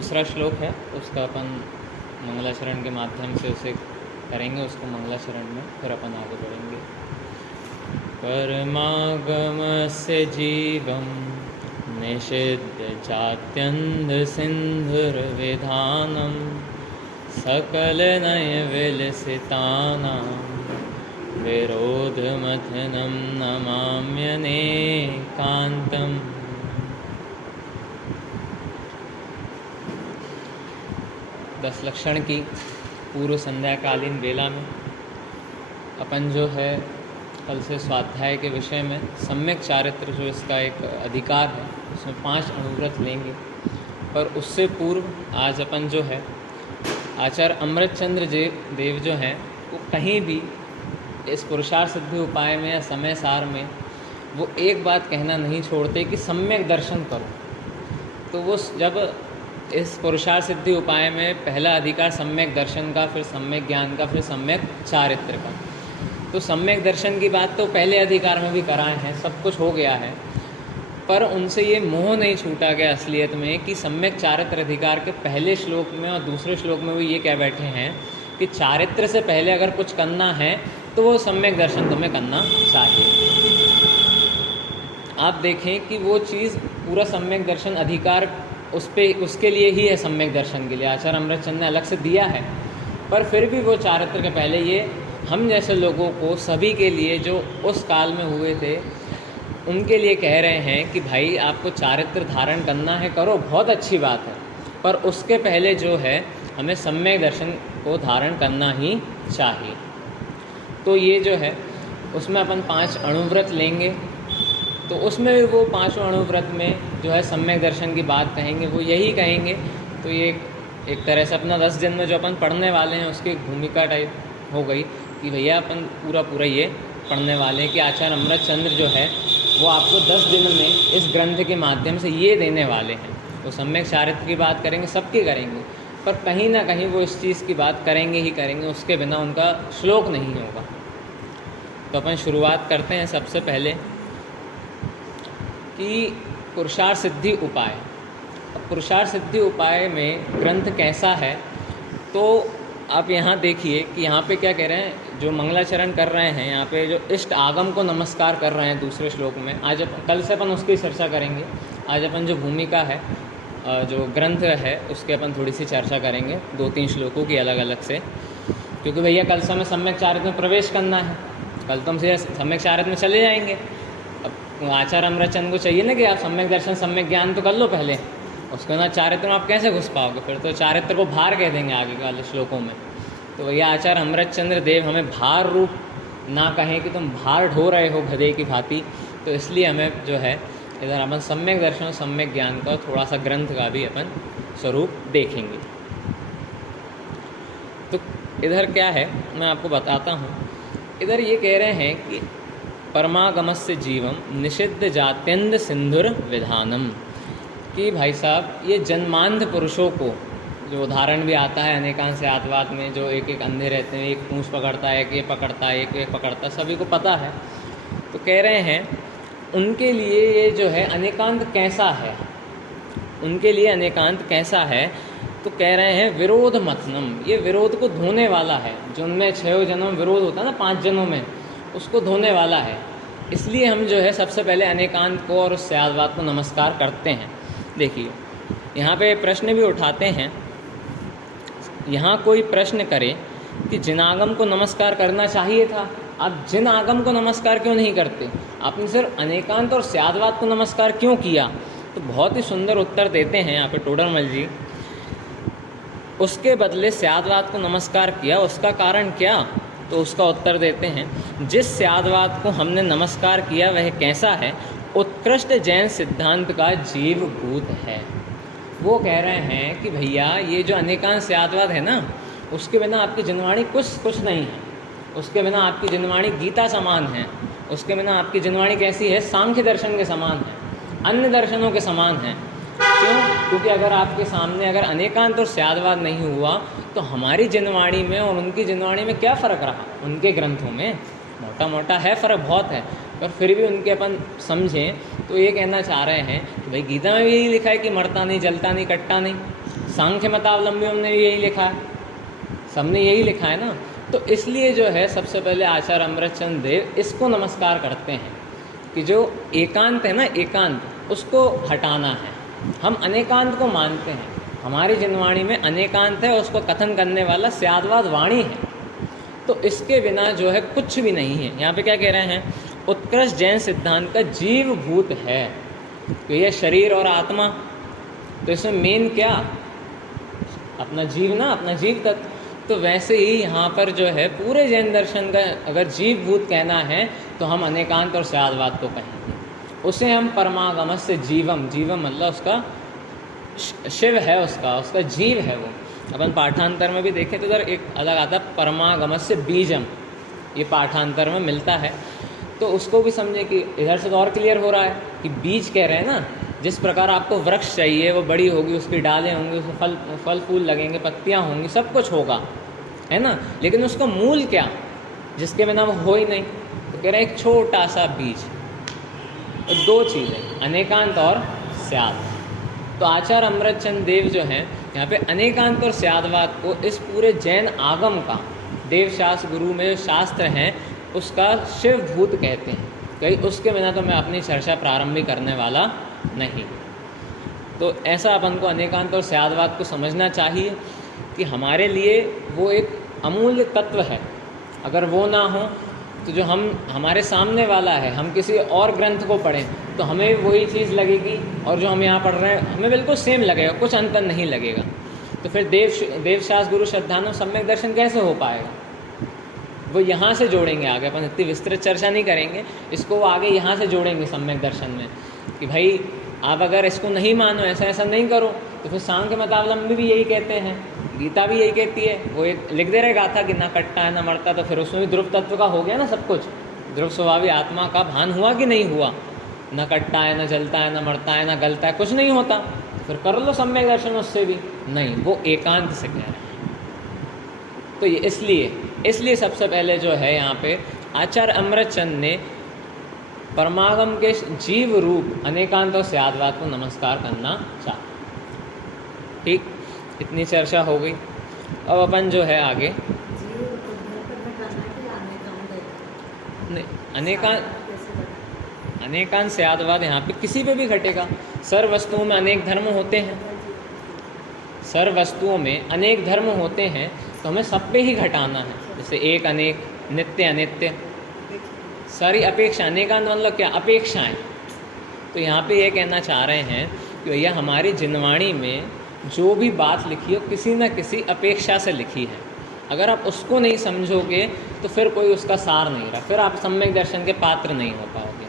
दूसरा श्लोक है, उसका अपन मंगलाचरण के माध्यम से उसे करेंगे, उसको मंगलाचरण में फिर अपन आगे बढ़ेंगे। परमागमस्य जीवं निषिद्य चात्यन्धसिन्धुर्विधानं सकलनयविलसितानां विरोधमथनं नमाम्यनेकान्तम्। दस लक्षण की पूर्व संध्याकालीन वेला में अपन जो है कल से स्वाध्याय के विषय में सम्यक चारित्र जो इसका एक अधिकार है उसमें 5 अनुव्रत लेंगे। पर उससे पूर्व आज अपन जो है आचार्य अमृतचंद्र देव जो हैं वो कहीं भी इस पुरुषार्थ सिद्धि उपाय में या समय सार में वो एक बात कहना नहीं छोड़ते कि सम्यक दर्शन करो। तो वो जब इस पुरुषार्थ सिद्धि उपाय में पहला अधिकार सम्यक दर्शन का, फिर सम्यक ज्ञान का, फिर सम्यक चारित्र का, तो सम्यक दर्शन की बात तो पहले अधिकार में भी कराए हैं, सब कुछ हो गया है। पर उनसे ये मोह नहीं छूटा गया असलियत में कि सम्यक चारित्र अधिकार के पहले श्लोक में और दूसरे श्लोक में वो ये कह बैठे हैं कि चारित्र से पहले अगर कुछ करना है तो वो सम्यक दर्शन तुम्हें करना चाहिए। आप देखें कि वो चीज़ पूरा सम्यक दर्शन अधिकार उसके लिए ही है, सम्यक दर्शन के लिए आचार्य अमृतचंद ने अलग से दिया है। पर फिर भी वो चारित्र के पहले ये हम जैसे लोगों को सभी के लिए जो उस काल में हुए थे उनके लिए कह रहे हैं कि भाई आपको चारित्र धारण करना है, करो, बहुत अच्छी बात है, पर उसके पहले जो है हमें सम्यक दर्शन को धारण करना ही चाहिए। तो ये जो है उसमें अपन 5 अणुव्रत लेंगे। तो उसमें भी वो 5 अणुव्रत में जो है सम्यक दर्शन की बात कहेंगे, वो यही कहेंगे। तो ये एक तरह से अपना 10 दिन में जो अपन पढ़ने वाले हैं उसकी भूमिका टाइप हो गई कि भैया अपन पूरा ये पढ़ने वाले हैं कि आचार्य अमृतचंद्र जो है वो आपको 10 दिन में इस ग्रंथ के माध्यम से ये देने वाले हैं। तो सम्यक चारित्र की बात करेंगे, सबकी करेंगे, पर कहीं ना कहीं वो इस चीज़ की बात करेंगे ही करेंगे, उसके बिना उनका श्लोक नहीं होगा। तो अपन शुरुआत करते हैं सबसे पहले कि पुरुषार्थ सिद्धि उपाय। पुरुषार्थ सिद्धि उपाय में ग्रंथ कैसा है, तो आप यहाँ देखिए कि यहाँ पे क्या कह रहे हैं, जो मंगलाचरण कर रहे हैं यहाँ पे जो इष्ट आगम को नमस्कार कर रहे हैं दूसरे श्लोक में। आज कल से अपन उसकी चर्चा करेंगे। आज अपन जो भूमिका है, जो ग्रंथ है, उसके अपन थोड़ी सी चर्चा करेंगे 2-3 श्लोकों की अलग अलग से, क्योंकि भैया कल से हमें सम्यक चारित्र में प्रवेश करना है। कल तो हम सीधे सम्यक चारित्र में चले जाएंगे। अब आचार्य अमृतचंद को चाहिए ना कि आप सम्यक दर्शन सम्यक ज्ञान तो कर लो पहले, उसके बाद चारित्र में आप कैसे घुस पाओगे, फिर तो चारित्र को भार कह देंगे आगे वाले श्लोकों में। तो भैया आचार्य अमृतचंद्र देव हमें भार रूप ना कहें कि तुम भार ढो रहे हो गधे की भांति, तो इसलिए हमें जो है इधर अपन सम्यक दर्शन और सम्यक ज्ञान का थोड़ा सा ग्रंथ का भी अपन स्वरूप देखेंगे। तो इधर क्या है मैं आपको बताता हूँ। इधर ये कह रहे हैं कि परमागमस्य जीवम निषिद्ध जात्यंध सिंधुर विधानम, कि भाई साहब ये जन्मांध पुरुषों को, जो उदाहरण भी आता है अनेकांश आत्मवाद में, जो एक अंधे रहते हैं, एक पूंछ पकड़ता है, एक ये पकड़ता है, एक पकड़ता है, सभी को पता है। तो कह रहे हैं उनके लिए ये जो है अनेकांत कैसा है, उनके लिए अनेकांत कैसा है। तो कह रहे हैं विरोध मथनम, ये विरोध को धोने वाला है। जो उनमें 6 जन्म विरोध होता है ना 5 जन्मों में, उसको धोने वाला है। इसलिए हम जो है सबसे पहले अनेकांत को और उस स्याद्वाद को नमस्कार करते हैं। देखिए यहाँ पे प्रश्न भी उठाते हैं। यहाँ कोई प्रश्न करे कि जिन आगम को नमस्कार करना चाहिए था, आप जिन आगम को नमस्कार क्यों नहीं करते, आपने सिर्फ अनेकांत और स्याद्वाद को नमस्कार क्यों किया। तो बहुत ही सुंदर उत्तर देते हैं यहाँ पे टोडरमल जी। उसके बदले स्याद्वाद को नमस्कार किया, उसका कारण क्या। तो उसका उत्तर देते हैं, जिस स्याद्वाद को हमने नमस्कार किया वह कैसा है, उत्कृष्ट जैन सिद्धांत का जीवभूत है। वो कह रहे हैं कि भैया ये जो अनेकांत स्याद्वाद है ना, उसके बिना आपकी जिनवाणी कुछ नहीं है। उसके बिना आपकी जिनवाणी गीता समान है। उसके बिना आपकी जिनवाणी कैसी है, सांख्य दर्शन के समान है, अन्य दर्शनों के समान है। क्यों? क्योंकि अगर आपके सामने अगर अनेकांत और स्याद्वाद नहीं हुआ तो हमारी जिनवाणी में और उनकी जिनवाणी में क्या फ़र्क रहा। उनके ग्रंथों में मोटा मोटा है, फ़र्क बहुत है, पर फिर भी उनके अपन समझें तो ये कहना चाह रहे हैं कि भाई गीता में भी यही लिखा है कि मरता नहीं, जलता नहीं, कटता नहीं। सांख्य मतावलंबियों ने यही लिखा है, सबने यही लिखा है ना। तो इसलिए जो है सबसे पहले आचार्य अमृतचंद देव इसको नमस्कार करते हैं कि जो एकांत है ना, एकांत उसको हटाना है। हम अनेकांत को मानते हैं, हमारी जिनवाणी में अनेकांत है, उसको कथन करने वाला स्यादवाद वाणी है। तो इसके बिना जो है कुछ भी नहीं है। यहाँ पे क्या कह रहे हैं, उत्कृष्ट जैन सिद्धांत का जीव भूत है। तो ये शरीर और आत्मा, तो इसमें मेन क्या, अपना जीव ना, अपना जीव तत्व। तो वैसे ही यहाँ पर जो है पूरे जैन दर्शन का अगर जीव भूत कहना है तो हम अनेकांत और स्यादवाद को कहेंगे। उसे हम परमागम से जीवम, जीवम मतलब उसका शिव है, उसका जीव है वो। अपन पाठांतर में भी देखें तो इधर एक अलग आता है परमागम से बीजम, ये पाठांतर में मिलता है। तो उसको भी समझे कि इधर से तो और क्लियर हो रहा है कि बीज कह रहे हैं ना, जिस प्रकार आपको वृक्ष चाहिए, वो बड़ी होगी, उसकी डालें होंगी, उसमें फल फूल लगेंगे, पत्तियाँ होंगी, सब कुछ होगा, है ना। लेकिन उसका मूल क्या, जिसके बिना वो हो ही नहीं। तो कह रहे हैं एक छोटा सा बीज। तो दो चीज़ें, अनेकांत और स्याद। तो आचार्य अमृतचंद देव जो हैं यहाँ पे अनेकांत और स्यादवाद को इस पूरे जैन आगम का, देवशास्त्र गुरु में जो शास्त्र हैं उसका शिवभूत कहते हैं। कहीं उसके बिना तो मैं अपनी चर्चा प्रारंभ भी करने वाला नहीं। तो ऐसा अपन को अनेकांत और स्यादवाद को समझना चाहिए कि हमारे लिए वो एक अमूल्य तत्व है। अगर वो ना हो तो जो हमारे सामने वाला है, हम किसी और ग्रंथ को पढ़ें तो हमें वही चीज़ लगेगी, और जो हम यहाँ पढ़ रहे हैं हमें बिल्कुल सेम लगेगा, कुछ अंतर नहीं लगेगा। तो फिर देवशास्त्र गुरु श्रद्धानम सम्यक दर्शन कैसे हो पाएगा। वो यहाँ से जोड़ेंगे आगे, अपन इतनी विस्तृत चर्चा नहीं करेंगे इसको, वो आगे यहाँ से जोड़ेंगे सम्यक दर्शन में कि भाई आप अगर इसको नहीं मानो, ऐसा ऐसा नहीं करो, तो फिर सांख्य मतावलंबी भी यही कहते हैं, गीता भी यही कहती है। वो एक लिख दे रहे गाथा कि ना कटता है ना मरता, तो फिर उसमें भी ध्रुव तत्व का हो गया ना सब कुछ। ध्रुव स्वभावी आत्मा का भान हुआ कि नहीं हुआ, ना कटता है, ना जलता है, ना मरता है, ना गलता है, कुछ नहीं होता। फिर कर लो सम्यक दर्शन उससे भी नहीं, वो एकांत से कह रहे हैं। तो ये इसलिए सबसे पहले जो है यहाँ पे आचार्य अमृतचंद ने परमागम के जीव रूप अनेकांत और स्यादवाद को नमस्कार करना चाहा। ठीक, इतनी चर्चा हो गई। अब अपन जो है आगे नहीं, अनेकांत स्यादवाद यहाँ पे किसी पे भी घटेगा। सर्व वस्तुओं में अनेक धर्म होते हैं, सर्व वस्तुओं में अनेक धर्म होते हैं, तो हमें सब पे ही घटाना है। जैसे एक अनेक, नित्य अनित्य, सारी अपेक्षा। अनेकांत मतलब क्या, अपेक्षाएं। तो यहाँ पे ये कहना चाह रहे हैं कि भैया हमारी जिनवाणी में जो भी बात लिखी हो किसी न किसी अपेक्षा से लिखी है। अगर आप उसको नहीं समझोगे तो फिर कोई उसका सार नहीं रहा, फिर आप सम्यक दर्शन के पात्र नहीं हो पाओगे।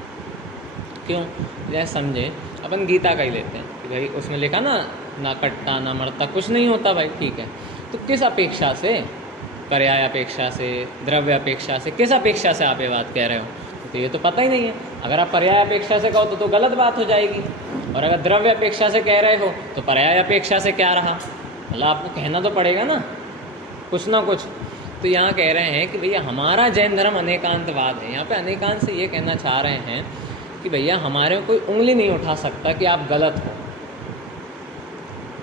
क्यों, जैसे समझे अपन गीता का ही लेते हैं कि भाई उसमें लिखा ना कटता ना मरता, कुछ नहीं होता भाई, ठीक है। तो किस अपेक्षा से, पर्याय अपेक्षा से, द्रव्य अपेक्षा से, किस अपेक्षा से आप ये बात कह रहे हो, तो ये तो पता ही नहीं है। अगर आप पर्याय अपेक्षा से कहो तो गलत बात हो जाएगी, और अगर द्रव्य अपेक्षा से कह रहे हो तो पर्याय अपेक्षा से क्या रहा, मतलब आपको कहना तो पड़ेगा ना कुछ ना कुछ। तो यहाँ कह रहे हैं कि भैया हमारा जैन धर्म अनेकांतवाद है। यहाँ पे अनेकांत से ये कहना चाह रहे हैं कि भैया हमारे कोई उंगली नहीं उठा सकता कि आप गलत हो,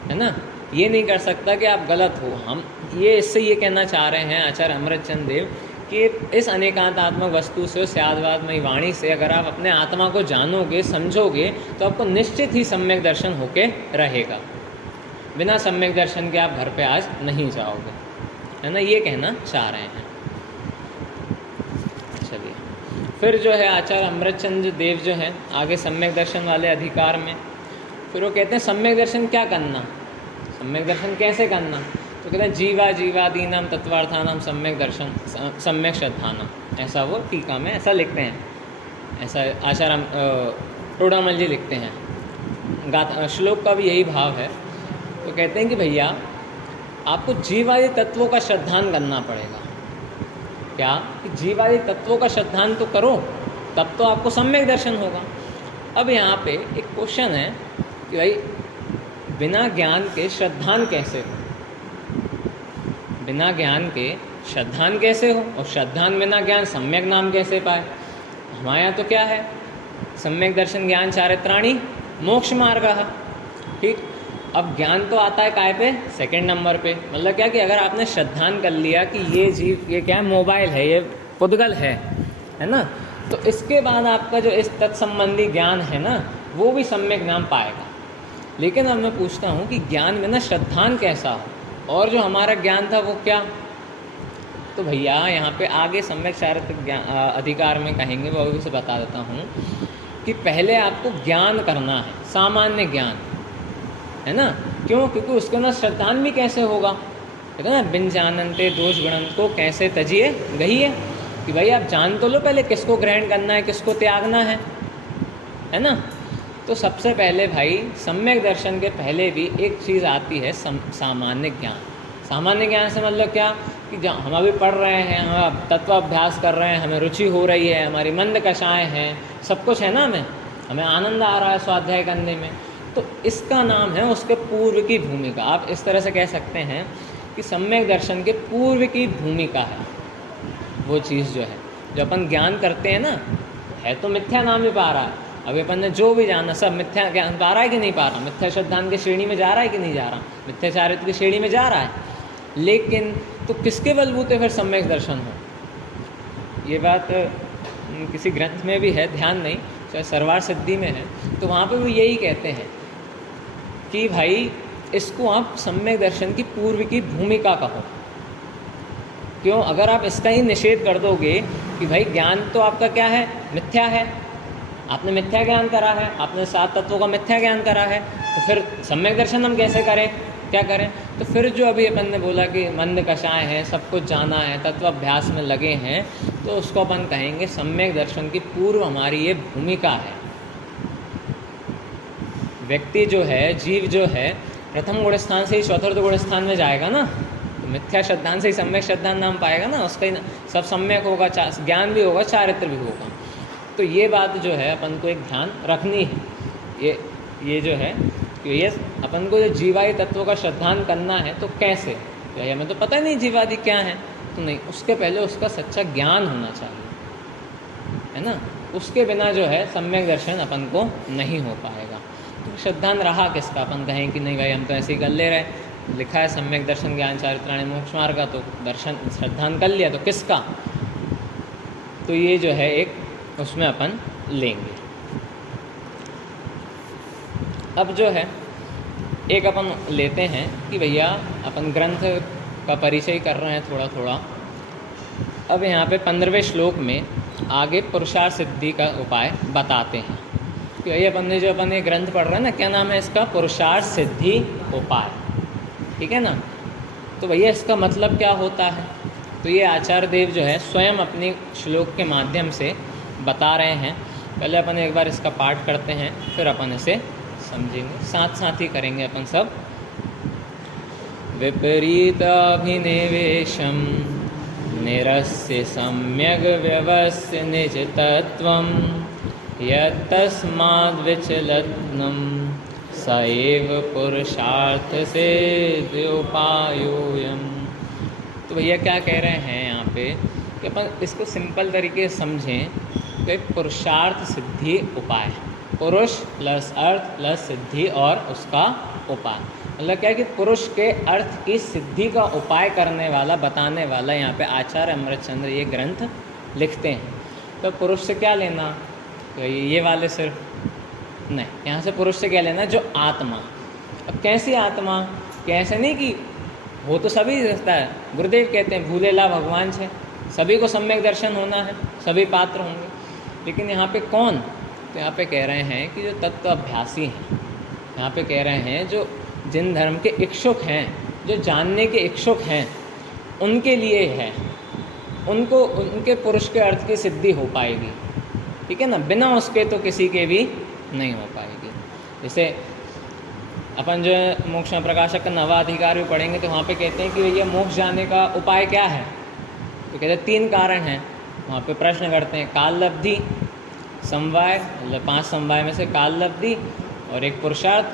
है ना, ये नहीं कर सकता कि आप गलत हो। हम ये इससे ये कहना चाह रहे हैं आचार्य अमृतचंद देव कि इस अनेकांतात्मक वस्तु से, स्यादवादमयी वाणी से अगर आप अपने आत्मा को जानोगे, समझोगे, तो आपको निश्चित ही सम्यक दर्शन होके रहेगा। बिना सम्यक दर्शन के आप घर पे आज नहीं जाओगे, है ना, ये कहना चाह रहे हैं। चलिए फिर जो है आचार्य अमृतचंद देव जो हैं आगे सम्यक दर्शन वाले अधिकार में फिर वो कहते हैं सम्यक दर्शन क्या करना, सम्यक दर्शन कैसे करना। तो कहते हैं जीवादीनाम तत्वार्थानाम सम्यक दर्शन सम्यक श्रद्धानाम, ऐसा वो टीका में ऐसा लिखते हैं, ऐसा आचार्य टोडामल जी लिखते हैं। श्लोक का भी यही भाव है। तो कहते हैं कि भैया आपको जीवादि तत्वों का श्रद्धान करना पड़ेगा। क्या कि जीवादि तत्वों का श्रद्धान तो करो, तब तो आपको सम्यक दर्शन होगा। अब यहाँ पे एक क्वेश्चन है कि भाई बिना ज्ञान के श्रद्धान कैसे हो, बिना ज्ञान के श्रद्धान कैसे हो, और श्रद्धान बिना ज्ञान सम्यक नाम कैसे पाए। हमारे यहाँ तो क्या है, सम्यक दर्शन ज्ञान चारित्राणी मोक्ष मार्ग। ठीक, अब ज्ञान तो आता है काय पे, सेकंड नंबर पे। मतलब क्या कि अगर आपने श्रद्धान कर लिया कि ये जीव, ये क्या है, मोबाइल है, ये पुद्गल है ना, तो इसके बाद आपका जो इस तत्संबंधी ज्ञान है ना, वो भी सम्यक ज्ञान पाएगा। लेकिन अब मैं पूछता हूँ कि ज्ञान में ना श्रद्धान कैसा हो, और जो हमारा ज्ञान था वो क्या? तो भैया यहाँ पे आगे सम्यक चारित्रिक अधिकार में कहेंगे, वो अभी से बता देता हूँ कि पहले आपको ज्ञान करना है, सामान्य ज्ञान, है ना। क्यों? क्योंकि उसके ना श्रद्धान भी कैसे होगा, है ना, बिन जानते दोष गुणन को कैसे तजिए गहिए, कि भाई आप जान तो लो पहले किसको ग्रहण करना है, किसको त्यागना है ना। तो सबसे पहले भाई सम्यक दर्शन के पहले भी एक चीज़ आती है, सामान्य ज्ञान। सामान्य ज्ञान से मतलब क्या कि हम अभी पढ़ रहे हैं, हम तत्व अभ्यास कर रहे हैं, हमें रुचि हो रही है, हमारी मंद कषाएँ हैं, सब कुछ है ना, हमें आनंद आ रहा है स्वाध्याय करने में, तो इसका नाम है उसके पूर्व की भूमिका। आप इस तरह से कह सकते हैं कि सम्यक दर्शन के पूर्व की भूमिका है वो चीज़ जो है, जो अपन ज्ञान करते हैं ना, है तो मिथ्या नाम ही पा रहा है। अभी अपन ने जो भी जाना सब मिथ्या ज्ञान पा रहा है कि नहीं पा रहा, मिथ्या श्रद्धान की श्रेणी में जा रहा है कि नहीं जा रहा, मिथ्या चारित्र की श्रेणी में जा रहा है। लेकिन तो किसके बलबूते फिर सम्यक दर्शन हो? ये बात किसी ग्रंथ में भी है, ध्यान नहीं, चाहे सरवार सिद्धि में है, तो वहाँ पे वो यही कहते हैं कि भाई इसको आप सम्यक दर्शन की पूर्व की भूमिका कहो। क्यों? अगर आप इसका ही निषेध कर दोगे कि भाई ज्ञान तो आपका क्या है, मिथ्या है, आपने मिथ्या ज्ञान करा है, आपने 7 तत्वों का मिथ्या ज्ञान करा है, तो फिर सम्यक दर्शन हम कैसे करें, क्या करें? तो फिर जो अभी अपन ने बोला कि मंद कषाय हैं, सब कुछ जाना है, तत्व अभ्यास में लगे हैं, तो उसको अपन कहेंगे सम्यक दर्शन की पूर्व हमारी ये भूमिका है। व्यक्ति जो है, जीव जो है, प्रथम गुण स्थान से ही चतुर्थ गुण स्थान में जाएगा ना, तो मिथ्या श्रद्धान से ही सम्यक श्रद्धान नाम पाएगा ना, उसका ही सब सम्यक होगा, ज्ञान भी होगा, चारित्र भी होगा। तो ये बात जो है अपन को एक ध्यान रखनी है, ये जो है कि ये अपन को जो जीवादि तत्वों का श्रद्धान करना है, तो कैसे? तो हमें तो पता नहीं जीवादि क्या है, तो नहीं, उसके पहले उसका सच्चा ज्ञान होना चाहिए, है ना। उसके बिना जो है सम्यक दर्शन अपन को नहीं हो पाएगा। तो श्रद्धान रहा किसका? अपन कहें कि नहीं भाई हम तो ऐसे ही कर ले रहे, लिखा है सम्यक दर्शन ज्ञान चारित्राणि मोक्ष मार्ग का, तो दर्शन श्रद्धान कर लिया, तो किसका? तो ये जो है एक उसमें अपन लेंगे। अब जो है एक अपन लेते हैं कि भैया अपन ग्रंथ का परिचय कर रहे हैं थोड़ा थोड़ा। अब यहाँ पे 15वें श्लोक में आगे पुरुषार्थ सिद्धि का उपाय बताते हैं कि भैया अपन ने जो अपन ये ग्रंथ पढ़ रहे हैं ना, क्या नाम है इसका? पुरुषार्थ सिद्धि उपाय, ठीक है ना। तो भैया इसका मतलब क्या होता है? तो ये आचार्य देव जो है स्वयं अपने श्लोक के माध्यम से बता रहे हैं। पहले अपन एक बार इसका पाठ करते हैं, फिर अपन इसे समझेंगे, साथ साथ ही करेंगे अपन सब। विपरीताभिनिवेशं निरस्य सम्यग् व्यवस्थित निज तत्वं यत्तस्माद् विचलत्नं स एव पुरुषार्थ सिद्धि उपायोऽयम्। तो भैया क्या कह रहे हैं यहाँ पे कि अपन इसको सिंपल तरीके से समझें तो एक पुरुषार्थ सिद्धि उपाय, पुरुष प्लस अर्थ प्लस सिद्धि और उसका उपाय। मतलब क्या कि पुरुष के अर्थ की सिद्धि का उपाय करने वाला, बताने वाला यहाँ पे आचार्य अमृतचंद्र ये ग्रंथ लिखते हैं। तो पुरुष से क्या लेना? तो ये वाले सिर्फ नहीं, यहाँ से पुरुष से क्या लेना? जो आत्मा। अब कैसी आत्मा? कैसे नहीं कि वो तो सभी रहता है, गुरुदेव कहते हैं भूलेला भगवान छे, सभी को सम्यक दर्शन होना है, सभी पात्र होंगे। लेकिन यहाँ पे कौन? तो यहाँ पे कह रहे हैं कि जो तत्व अभ्यासी हैं, यहाँ पे कह रहे हैं जो जिन धर्म के इच्छुक हैं, जो जानने के इच्छुक हैं, उनके लिए है, उनको उनके पुरुष के अर्थ की सिद्धि हो पाएगी, ठीक है ना। बिना उसके तो किसी के भी नहीं हो पाएगी। जैसे अपन जो मोक्ष प्रकाशक का नवा अधिकार भी पढ़ेंगे, तो वहाँ पे कहते हैं कि भैया मोक्ष जाने का उपाय क्या है? तो कहते हैं 3 कारण हैं। वहाँ पे प्रश्न करते हैं, काल लब्धि, समवाय, मतलब 5 समवाय में से काल लब्धि, और एक पुरुषार्थ,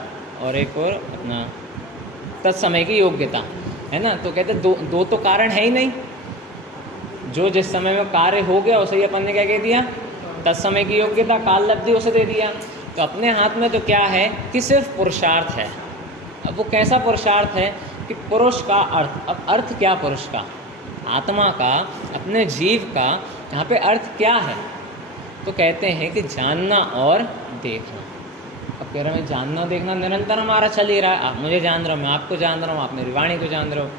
और एक और अपना तत्समय की योग्यता, है ना। तो कहते हैं दो तो कारण है ही नहीं। जो जिस समय में कार्य हो गया उसे ही अपन ने क्या कह दिया? तत्समय की योग्यता, काल लब्धि उसे दे दिया। तो अपने हाथ में तो क्या है कि सिर्फ पुरुषार्थ है, अब वो कैसा पुरुषार्थ है कि पुरुष का अर्थ, अब अर्थ क्या पुरुष का, आत्मा का, अपने जीव का यहाँ पे अर्थ क्या है? तो कहते हैं कि जानना और देखना। अब कह रहे हैं जानना देखना निरंतर हमारा चल ही रहा है, आप मुझे जान रहे हो, मैं आपको जान रहा हूँ, आप मेरी वाणी को जान रहे हो,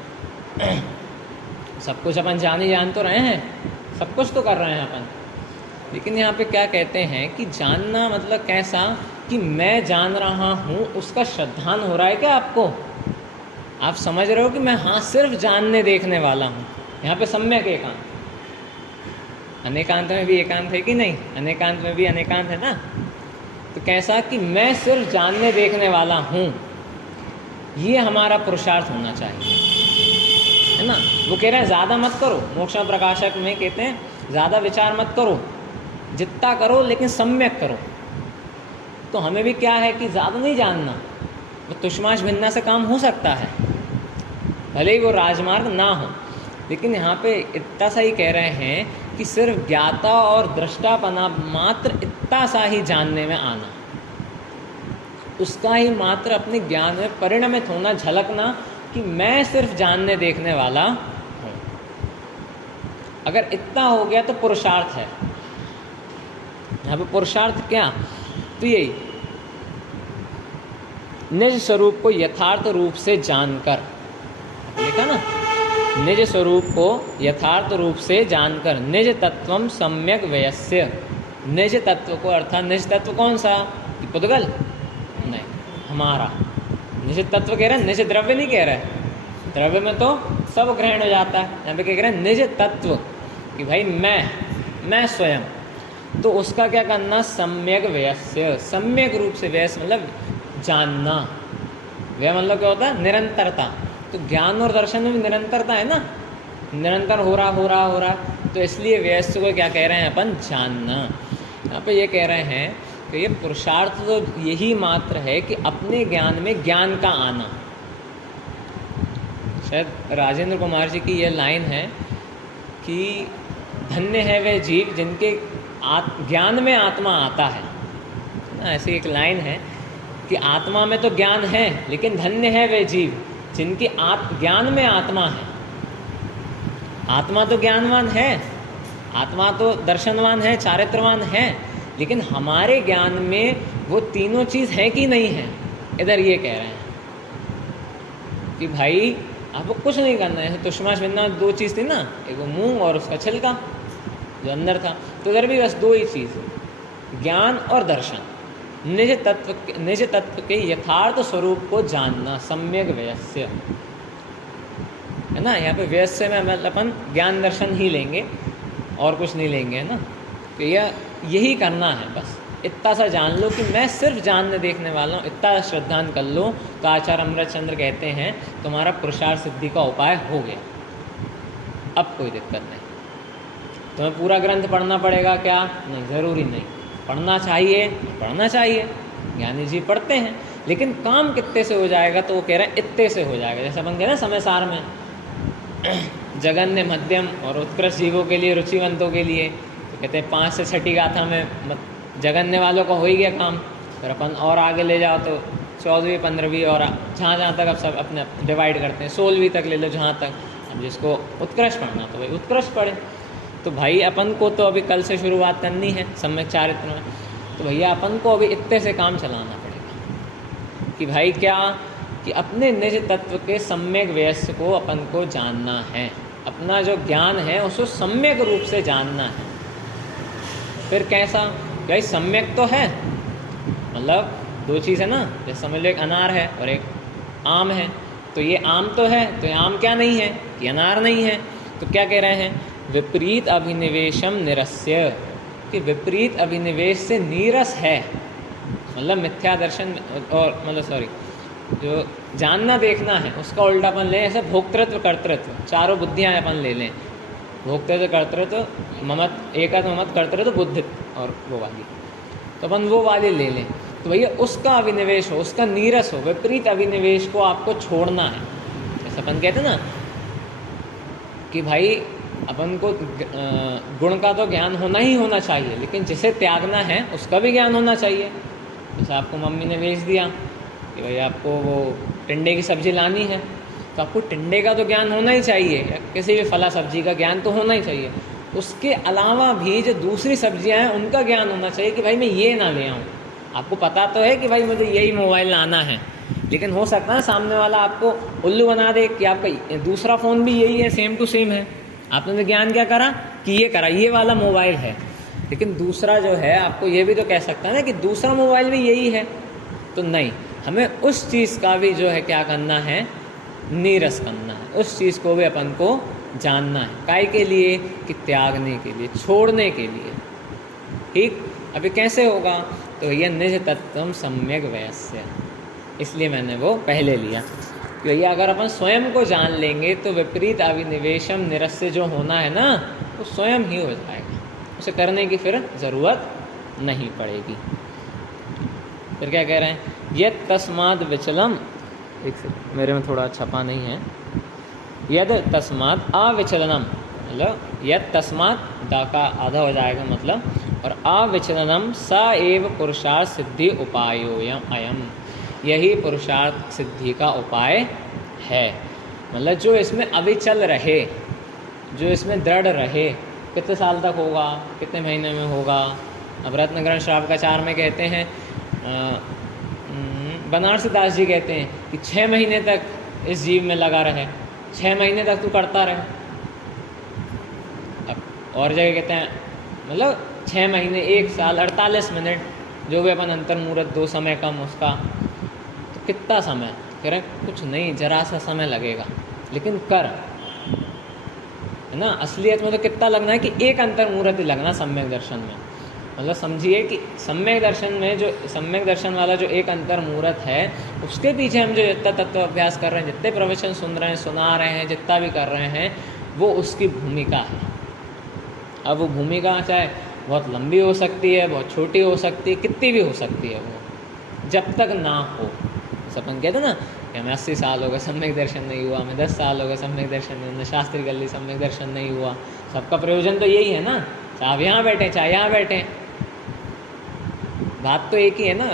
सब कुछ अपन जान तो रहे हैं, सब कुछ तो कर रहे हैं अपन। लेकिन यहाँ पे क्या कहते हैं कि जानना मतलब कैसा कि मैं जान रहा हूँ, उसका श्रद्धान हो रहा है क्या आपको? आप समझ रहे हो कि मैं हाँ सिर्फ जानने देखने वाला हूँ। यहाँ पे सम्यक एकांत, अनेकांत में भी एकांत है कि नहीं, अनेकांत में भी अनेकांत है ना। तो कैसा कि मैं सिर्फ जानने देखने वाला हूँ, ये हमारा पुरुषार्थ होना चाहिए, है ना। वो कह रहे हैं ज़्यादा मत करो, मोक्ष प्रकाशक में कहते हैं ज़्यादा विचार मत करो, जितना करो लेकिन सम्यक करो। तो हमें भी क्या है कि ज़्यादा नहीं जानना, वो तुष्माश भिन्ना से काम हो सकता है, भले ही वो राजमार्ग ना हो। लेकिन यहाँ पे इतना सा ही कह रहे हैं कि सिर्फ ज्ञाता और दृष्टापना मात्र इतना सा ही जानने में आना, उसका ही मात्र अपने ज्ञान में परिणमित होना, झलकना कि मैं सिर्फ जानने देखने वाला हूँ। अगर इतना हो गया तो पुरुषार्थ है। यहाँ पे पुरुषार्थ क्या? तो यही निज स्वरूप को यथार्थ रूप से जानकर, लिखा ना, निज स्वरूप को यथार्थ रूप से जानकर, निज तत्वम सम्यक वयस्य, निज तत्व को अर्थात निज तत्व कौन सा? पुद्गल नहीं, हमारा निज तत्व कह रहे हैं, निज द्रव्य नहीं कह रहे हैं, द्रव्य में तो सब ग्रहण हो जाता है। यहाँ पे कह रहे हैं निज तत्व कि भाई मैं स्वयं, तो उसका क्या करना? सम्यक वयस्य, सम्यक रूप से, वयस मतलब जानना, वह मतलब क्या होता है? निरंतरता। तो ज्ञान और दर्शन में भी निरंतरता है ना, निरंतर हो रहा, तो इसलिए व्यस्त को क्या कह रहे हैं अपन? जानना। यहाँ पे ये कह रहे हैं कि ये पुरुषार्थ तो यही मात्र है कि अपने ज्ञान में ज्ञान का आना। शायद राजेंद्र कुमार जी की ये लाइन है कि धन्य है वे जीव जिनके ज्ञान में आत्मा आता है ना, ऐसी एक लाइन है कि आत्मा में तो ज्ञान है, लेकिन धन्य है वे जीव जिनकी ज्ञान में आत्मा है। आत्मा तो ज्ञानवान है, आत्मा तो दर्शनवान है, चारित्रवान है, लेकिन हमारे ज्ञान में वो तीनों चीज़ है कि नहीं है? इधर ये कह रहे हैं कि भाई आपको कुछ नहीं करना है। तुष्माश भिन्ना दो चीज़ थी ना, एक वो मूंग और उसका छिलका जो अंदर था, तो इधर भी बस दो ही चीज़, ज्ञान और दर्शन, निज तत्व के यथार्थ स्वरूप को जानना, सम्यक वयस्य, है ना। यहाँ पे वयस्य में मतलब अपन ज्ञान दर्शन ही लेंगे और कुछ नहीं लेंगे, है ना। तो यही करना है, बस इतना सा जान लो कि मैं सिर्फ जानने देखने वाला हूँ, इतना श्रद्धान कर लो। तो आचार्य अमृतचंद्र कहते हैं तुम्हारा पुरुषार्थ सिद्धि का उपाय हो गया, अब कोई दिक्कत नहीं। तुम्हें पूरा ग्रंथ पढ़ना पड़ेगा क्या? नहीं, ज़रूरी नहीं। पढ़ना चाहिए, ज्ञानी जी पढ़ते हैं, लेकिन काम कितने से हो जाएगा? तो वो कह रहे हैं इतने से हो जाएगा। जैसे अपन कह रहे हैं समय सार में जगन्य, मध्यम और उत्कृष्ट जीवों के लिए, रुचिवंतों के लिए, तो कहते हैं 5 से 6 गाथा में जगन्य वालों का हो ही गया काम। फिर अपन और आगे ले जाओ तो 14वीं, 15वीं और जहाँ तक अब सब अपने डिवाइड करते हैं, 16वीं तक ले लो जहाँ तक। अब जिसको उत्कृष्ट पढ़ना तो भाई उत्कृष्ट पढ़े। तो भाई अपन को तो अभी कल से शुरुआत करनी है सम्यक चारित्र में, तो भैया अपन को अभी इतने से काम चलाना पड़ेगा कि भाई क्या कि अपने निज तत्व के सम्यक वयस्य को अपन को जानना है, अपना जो ज्ञान है उसको सम्यक रूप से जानना है। फिर कैसा? भाई सम्यक तो है, मतलब दो चीज़ है ना, जैसे समझ लो एक अनार है और एक आम है, तो ये आम तो है, तो ये आम क्या नहीं है कि अनार नहीं है। तो क्या कह रहे हैं? विपरीत अभिनिवेशम निरस्य, कि विपरीत अभिनिवेश से नीरस है, मतलब मिथ्या दर्शन और मतलब जो जानना देखना है उसका उल्टा अपन लें। ऐसे भोक्तृत्व कर्तृत्व, चारों बुद्धियाँ अपन ले लें, भोक्तृत्व कर्तृत्व ममत, एकत्व ममत कर्तृत्व बुद्धित्व और वो वाली, तो अपन वो वाली ले लें। तो भैया उसका अभिनिवेश हो, उसका नीरस हो, विपरीत अभिनिवेश को आपको छोड़ना है। जैसे अपन कहते ना कि भाई अपन को गुण का तो ज्ञान होना ही होना चाहिए, लेकिन जिसे त्यागना है उसका भी ज्ञान होना चाहिए। जैसे आपको मम्मी ने भेज दिया कि भाई आपको वो टिंडे की सब्ज़ी लानी है तो आपको टिंडे का तो ज्ञान होना ही चाहिए, या किसी भी फला सब्जी का ज्ञान तो होना ही चाहिए। उसके अलावा भी जो दूसरी सब्जियां हैं उनका ज्ञान होना चाहिए कि भाई मैं ये ना ले आऊँ। आपको पता तो है कि भाई मुझे यही मोबाइल लाना है, लेकिन हो सकता है सामने वाला आपको उल्लू बना दे कि आपका दूसरा फ़ोन भी यही है, सेम टू सेम है। आपने तो ज्ञान क्या करा कि ये करा, ये वाला मोबाइल है, लेकिन दूसरा जो है आपको ये भी तो कह सकता है ना कि दूसरा मोबाइल भी यही है। तो नहीं, हमें उस चीज़ का भी जो है क्या करना है, नीरस करना है, उस चीज़ को भी अपन को जानना है। काय के लिए कि त्यागने के लिए, छोड़ने के लिए। ठीक, अभी कैसे होगा, तो यह निज तत्वम सम्यक वयस्य, इसलिए मैंने वो पहले लिया कि भैया अगर अपन स्वयं को जान लेंगे तो विपरीत अभिनिवेशम निरस्य जो होना है ना, वो स्वयं ही हो जाएगा, उसे करने की फिर ज़रूरत नहीं पड़ेगी। फिर क्या कह रहे हैं, यद तस्माद विचलम, एक सेकंड मेरे में थोड़ा छपा नहीं है, यद तस्माद अविचलनम, मतलब यद तस्माद दा का आधा हो जाएगा मतलब, और अविचलनम स एव पुरुषार्थ सिद्धि उपायोयम अयम, यही पुरुषार्थ सिद्धि का उपाय है। मतलब जो इसमें अविचल रहे, जो इसमें दृढ़ रहे, कितने साल तक होगा, कितने महीने में होगा। अब रत्नग्रंथ श्रावकाचार्य में कहते हैं, बनारसी दास जी कहते हैं कि 6 महीने तक इस जीव में लगा रहे, 6 महीने तक तू करता रहे। अब और जगह कहते हैं मतलब 6 महीने, 1 साल, 48 मिनट, जो भी अपन अंतर मुहूर्त 2 समय कम उसका, तो कितना समय कह रहे हैं, कुछ नहीं, जरा सा समय लगेगा, लेकिन कर, है ना। असलियत में तो कितना लगना है कि 1 अंतर मुहूर्त ही लगना सम्यक दर्शन में। मतलब समझिए कि सम्यक दर्शन में जो सम्यक दर्शन वाला जो 1 अंतर मुहूर्त है, उसके पीछे हम जो जितना तत्व अभ्यास कर रहे हैं, जितने प्रवचन सुन रहे हैं, सुना रहे हैं, जितना भी कर रहे हैं, वो उसकी भूमिका है। अब वो भूमिका चाहे बहुत लंबी हो सकती है, बहुत छोटी हो सकती है, कितनी भी हो सकती है, वो जब तक ना हो। अपन कहते ना कि हमें 80 साल हो गए सम्यक दर्शन नहीं हुआ, हमें 10 साल हो गए सम्यक दर्शन नहीं हुआ, शास्त्री गली सम्यक दर्शन नहीं हुआ। सबका प्रयोजन तो यही है ना, चाहे आप यहाँ बैठे चाहे यहाँ बैठे, बात तो एक ही है ना,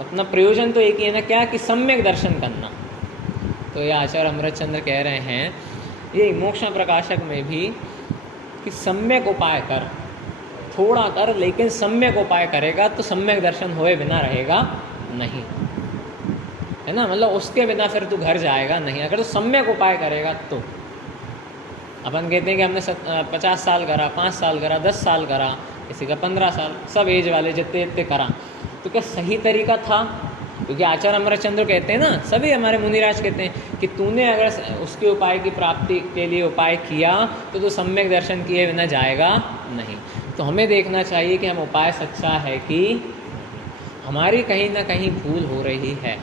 अपना प्रयोजन तो एक ही है ना, क्या कि सम्यक दर्शन करना। तो ये आचार्य अमृतचंद्र कह रहे हैं, ये मोक्ष प्रकाशक में भी, कि सम्यक उपाय कर, थोड़ा कर, लेकिन सम्यक उपाय करेगा तो सम्यक दर्शन होए बिना रहेगा नहीं, है ना। मतलब उसके बिना फिर तू घर जाएगा नहीं, अगर तो सम्यक उपाय करेगा तो। अपन कहते हैं कि हमने 50 साल करा, 5 साल करा, 10 साल करा, किसी का 15 साल, सब एज वाले जितने जितने करा, तो क्या सही तरीका था? क्योंकि आचार्य अमरचंद्र कहते हैं ना, सभी हमारे मुनिराज कहते हैं कि तूने अगर उसके उपाय की प्राप्ति के लिए उपाय किया तो तू सम्यक दर्शन किए बिना जाएगा नहीं। तो हमें देखना चाहिए कि हम उपाय सच्चा है कि हमारी कहीं ना कहीं भूल हो रही है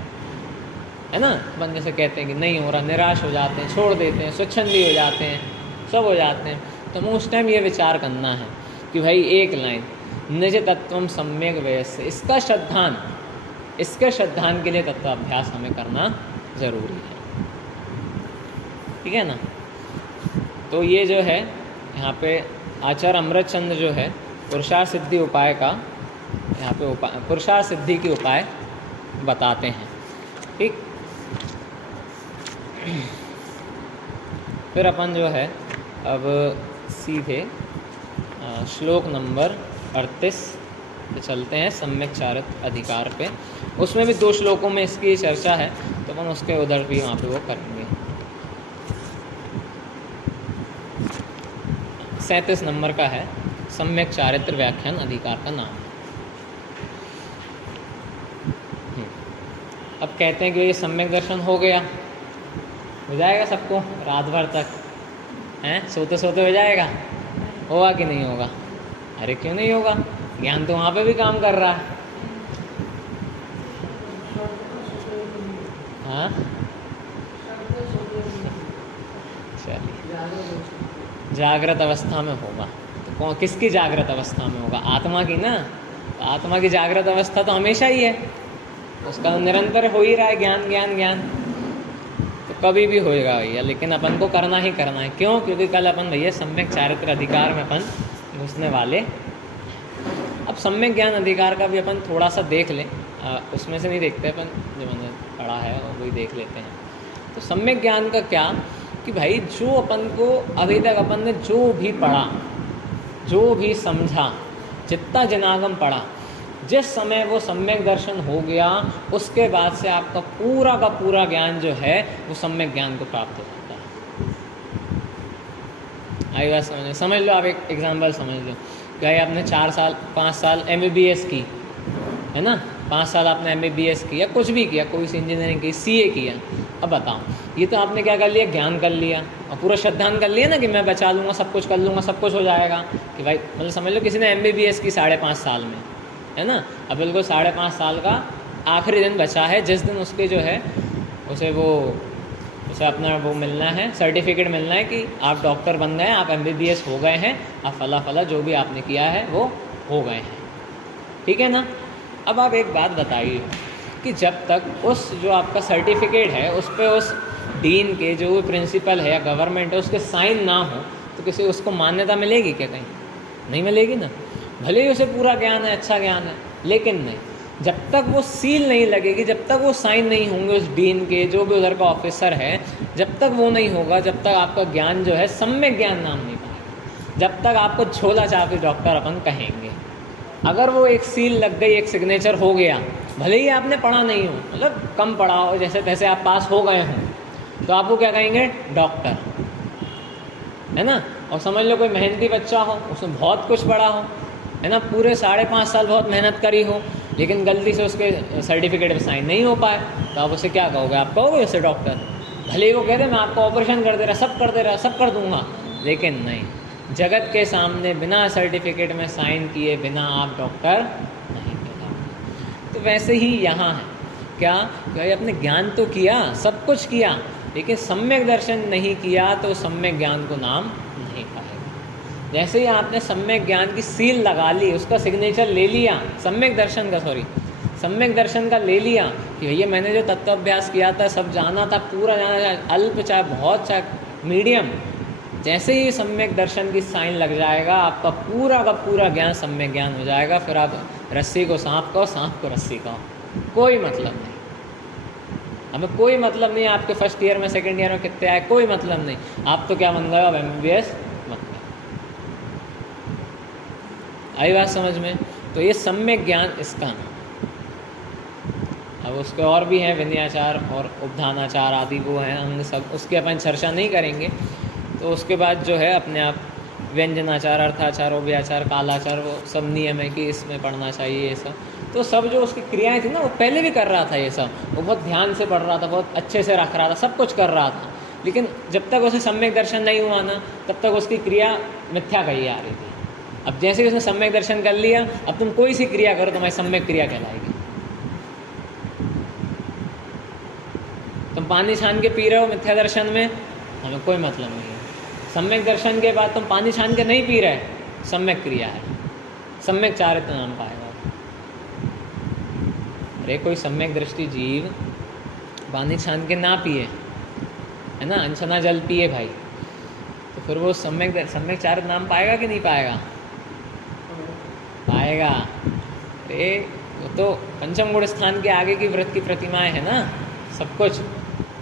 ना। अपन जैसे कहते हैं कि नहीं हो रहा, निराश हो जाते हैं, छोड़ देते हैं, स्वच्छंदी हो जाते हैं, सब हो जाते हैं। तो हमें उस टाइम ये विचार करना है कि भाई एक लाइन, निज तत्वम सम्यक वयस्य, इसका श्रद्धान के लिए तत्वाभ्यास हमें करना ज़रूरी है, ठीक है ना। तो ये जो है यहाँ पे आचार्य अमृतचंद्र जो है पुरुषार्थ सिद्धि उपाय का, यहाँ पे पुरुषार्थ सिद्धि के उपाय बताते हैं, ठीक। फिर अपन जो है अब सीधे श्लोक नंबर 38 पे चलते हैं, सम्यक चारित्र अधिकार पे। उसमें भी 2 श्लोकों में इसकी चर्चा है, तो अपन उसके उधर भी वहाँ पे वो करेंगे। 37 नंबर का है, सम्यक चारित्र व्याख्यान अधिकार का नाम। अब कहते हैं कि ये सम्यक दर्शन हो गया, हो जाएगा सबको रात भर तक, हैं, सोते सोते हो जाएगा, होगा कि नहीं होगा? अरे क्यों नहीं होगा, ज्ञान तो वहाँ पे भी काम कर रहा है। हाँ चलिए, जागृत अवस्था में होगा तो कौन, किसकी जागृत अवस्था में होगा? आत्मा की ना। तो आत्मा की जागृत अवस्था तो हमेशा ही है, उसका निरंतर हो ही रहा है ज्ञान ज्ञान ज्ञान, तो कभी भी होएगा भैया, लेकिन अपन को करना ही करना है। क्यों? क्योंकि कल अपन भैया सम्यक चारित्र अधिकार में अपन घुसने वाले। अब सम्यक ज्ञान अधिकार का भी अपन थोड़ा सा देख लें, उसमें से नहीं देखते अपन, जो मैंने पढ़ा है और वही देख लेते हैं। तो सम्यक ज्ञान का क्या कि भाई जो अपन को अभी तक अपन ने जो भी पढ़ा, जो भी समझा, जितना जनागम पढ़ा, जिस समय वो सम्यक दर्शन हो गया उसके बाद से आपका पूरा का पूरा ज्ञान जो है वो सम्यक ज्ञान को प्राप्त हो जाता है। आई बात समझ लो। आप एक एग्जाम्पल समझ लो कि भाई आपने 4 साल 5 साल MBBS की है ना, 5 साल आपने MBBS किया, कुछ भी किया, कोई सी इंजीनियरिंग की, CA किया। अब बताओ, ये तो आपने क्या कर लिया, ज्ञान कर लिया और पूरा श्रद्धान कर लिया ना कि मैं बचा लूँगा, सब कुछ कर लूँगा, सब कुछ हो जाएगा। कि भाई मतलब समझ लो किसी ने MBBS की 5.5 साल में, है ना, अब बिल्कुल 5.5 साल का आखिरी दिन बचा है, जिस दिन उसके जो है उसे अपना वो मिलना है, सर्टिफिकेट मिलना है कि आप डॉक्टर बन गए, आप MBBS हो गए हैं, आप फला फला जो भी आपने किया है वो हो गए हैं। ठीक है ना। अब आप एक बात बताइए कि जब तक उस जो आपका सर्टिफिकेट है उस पर उस डीन के जो भी प्रिंसिपल है या गवर्नमेंट है उसके साइन ना हो तो किसी उसको मान्यता मिलेगी क्या? कहीं नहीं मिलेगी ना। भले ही उसे पूरा ज्ञान है, अच्छा ज्ञान है, लेकिन नहीं, जब तक वो सील नहीं लगेगी, जब तक वो साइन नहीं होंगे उस डीन के, जो भी उधर का ऑफिसर है, जब तक वो नहीं होगा, जब तक आपका ज्ञान जो है सम्यक ज्ञान नाम नहीं पाएगा। जब तक आपको झोला चापी डॉक्टर अपन कहेंगे, अगर वो एक सील लग गई, एक सिग्नेचर हो गया, भले ही आपने पढ़ा नहीं हो, मतलब कम पढ़ा हो, जैसे तैसे आप पास हो गए हों, तो आपको क्या कहेंगे? डॉक्टर, है ना। और समझ लो कोई मेहनती बच्चा हो, उसने बहुत कुछ पढ़ा हो, है ना, पूरे 5.5 साल बहुत मेहनत करी हो, लेकिन गलती से उसके सर्टिफिकेट पर साइन नहीं हो पाए, तो आप उसे क्या कहोगे? आप कहोगे उसे डॉक्टर। भले ही वो कह दे मैं आपको ऑपरेशन कर दे रहा, सब कर दे रहा, सब कर दूंगा, लेकिन नहीं, जगत के सामने बिना सर्टिफिकेट में साइन किए बिना आप डॉक्टर नहीं कहलाओगे। तो वैसे ही यहाँ है क्या कि आपने ज्ञान तो किया, सब कुछ किया, लेकिन सम्यक दर्शन नहीं किया तो सम्यक ज्ञान को नाम नहीं पाएगा। जैसे ही आपने सम्यक ज्ञान की सील लगा ली, उसका सिग्नेचर ले लिया, सम्यक दर्शन का ले लिया कि भैया मैंने जो तत्वाभ्यास किया था, सब जाना था, पूरा जाना, चाहे अल्प चाहे बहुत चाहे मीडियम, जैसे ही सम्यक दर्शन की साइन लग जाएगा आपका पूरा का पूरा ज्ञान सम्यक ज्ञान हो जाएगा। फिर आप रस्सी को सांप कहो, सांप को रस्सी कहो, कोई मतलब नहीं। हमें कोई मतलब नहीं आपके फर्स्ट ईयर में, सेकंड ईयर में कितने आए, कोई मतलब नहीं। आप तो क्या बन गए? अब MBBS बन गए। आई बात समझ में? तो ये सम्यक ज्ञान इसका नाम। अब उसके और भी हैं, विनयाचार और उपधानाचार आदि वो हैं अंग, सब उसकी अपन चर्चा नहीं करेंगे। तो उसके बाद जो है अपने आप व्यंजनाचार, अर्थाचार, अव्याचार, कालाचार, वो सब नियम है कि इसमें पढ़ना चाहिए ये सब। तो सब जो उसकी क्रियाएं थी ना, वो पहले भी कर रहा था ये सब, वो बहुत ध्यान से पढ़ रहा था, बहुत अच्छे से रख रहा था, सब कुछ कर रहा था, लेकिन जब तक उसे सम्यक दर्शन नहीं हुआ ना, तब तक उसकी क्रिया मिथ्या कही आ रही थी। अब जैसे ही उसने सम्यक दर्शन कर लिया, अब तुम कोई सी क्रिया करो तुम्हारी सम्यक क्रिया कहलाएगी। तुम पानी छान के पी रहे हो मिथ्या दर्शन में, हमें कोई मतलब नहीं है। सम्यक दर्शन के बाद तुम पानी छान के नहीं पी रहे, सम्यक क्रिया है, सम्यक चारित्र नाम पाएगा। अरे कोई सम्यक दृष्टि जीव पानी छान के ना पिए, है ना, अनछना जल पिए भाई, तो फिर वो सम्यक चारित्र नाम पाएगा कि नहीं पाएगा? पाएगा। अरे वो तो पंचम गुण स्थान के आगे की व्रत की प्रतिमाएं है ना, सब कुछ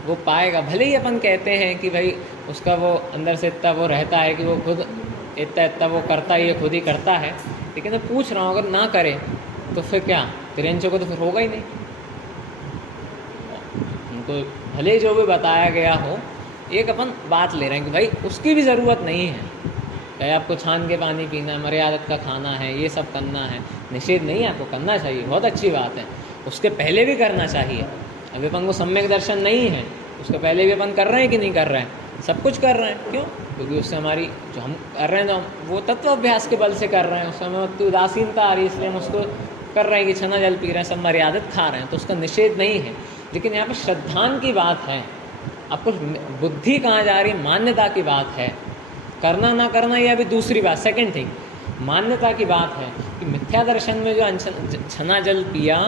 वो पाएगा। भले ही अपन कहते हैं कि भाई उसका वो अंदर से इतना वो रहता है कि वो खुद इतना वो करता ही है, खुद ही करता है, लेकिन मैं पूछ रहा हूँ अगर ना करे तो फिर क्या? तिरंचों को तो फिर होगा ही नहीं। उनको भले जो भी बताया गया हो, एक अपन बात ले रहे हैं कि भाई उसकी भी ज़रूरत नहीं है, चाहे आपको छान के पानी पीना है, मर्यादत का खाना है, ये सब करना है, निषेध नहीं है, आपको करना चाहिए, बहुत अच्छी बात है, उसके पहले भी करना चाहिए। अभी अपन को सम्यक दर्शन नहीं है, उसके पहले भी अपन कर रहे हैं कि नहीं कर रहे हैं? सब कुछ कर रहे हैं। क्यों? क्योंकि उससे हमारी जो हम कर रहे हैं तो वो तत्व अभ्यास के बल से कर रहे हैं, उससे हमें उतनी उदासीनता आ रही है, इसलिए हम उसको कर रहे हैं कि छना जल पी रहे हैं, सब मर्यादित खा रहे हैं, तो उसका निषेध नहीं है। लेकिन यहाँ पर श्रद्धान की बात है, आपको बुद्धि कहाँ जा रही है, मान्यता की बात है। करना ना करना ये अभी दूसरी बात, सेकंड थिंग, मान्यता की बात है कि मिथ्या दर्शन में जो छना जल पिया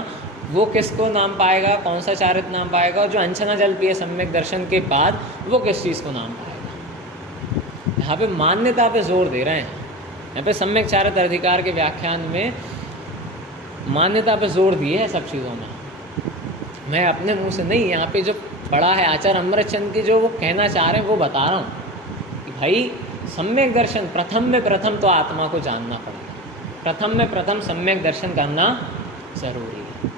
वो किसको नाम पाएगा, कौन सा चारित्र नाम पाएगा, और जो अनछना जल पिए सम्यक दर्शन के बाद वो किस चीज़ को नाम पाएगा। यहाँ पे मान्यता पे जोर दे रहे हैं, यहाँ पे सम्यक चारित्र अधिकार के व्याख्यान में मान्यता पे जोर दिए है सब चीज़ों में। मैं अपने मुंह से नहीं, यहाँ पे जो पढ़ा है आचार्य अमृतचंद की, जो वो कहना चाह रहे हैं वो बता रहा हूँ कि भाई सम्यक दर्शन प्रथम में प्रथम तो आत्मा को जानना पड़ेगा, प्रथम में प्रथम सम्यक दर्शन करना जरूरी है।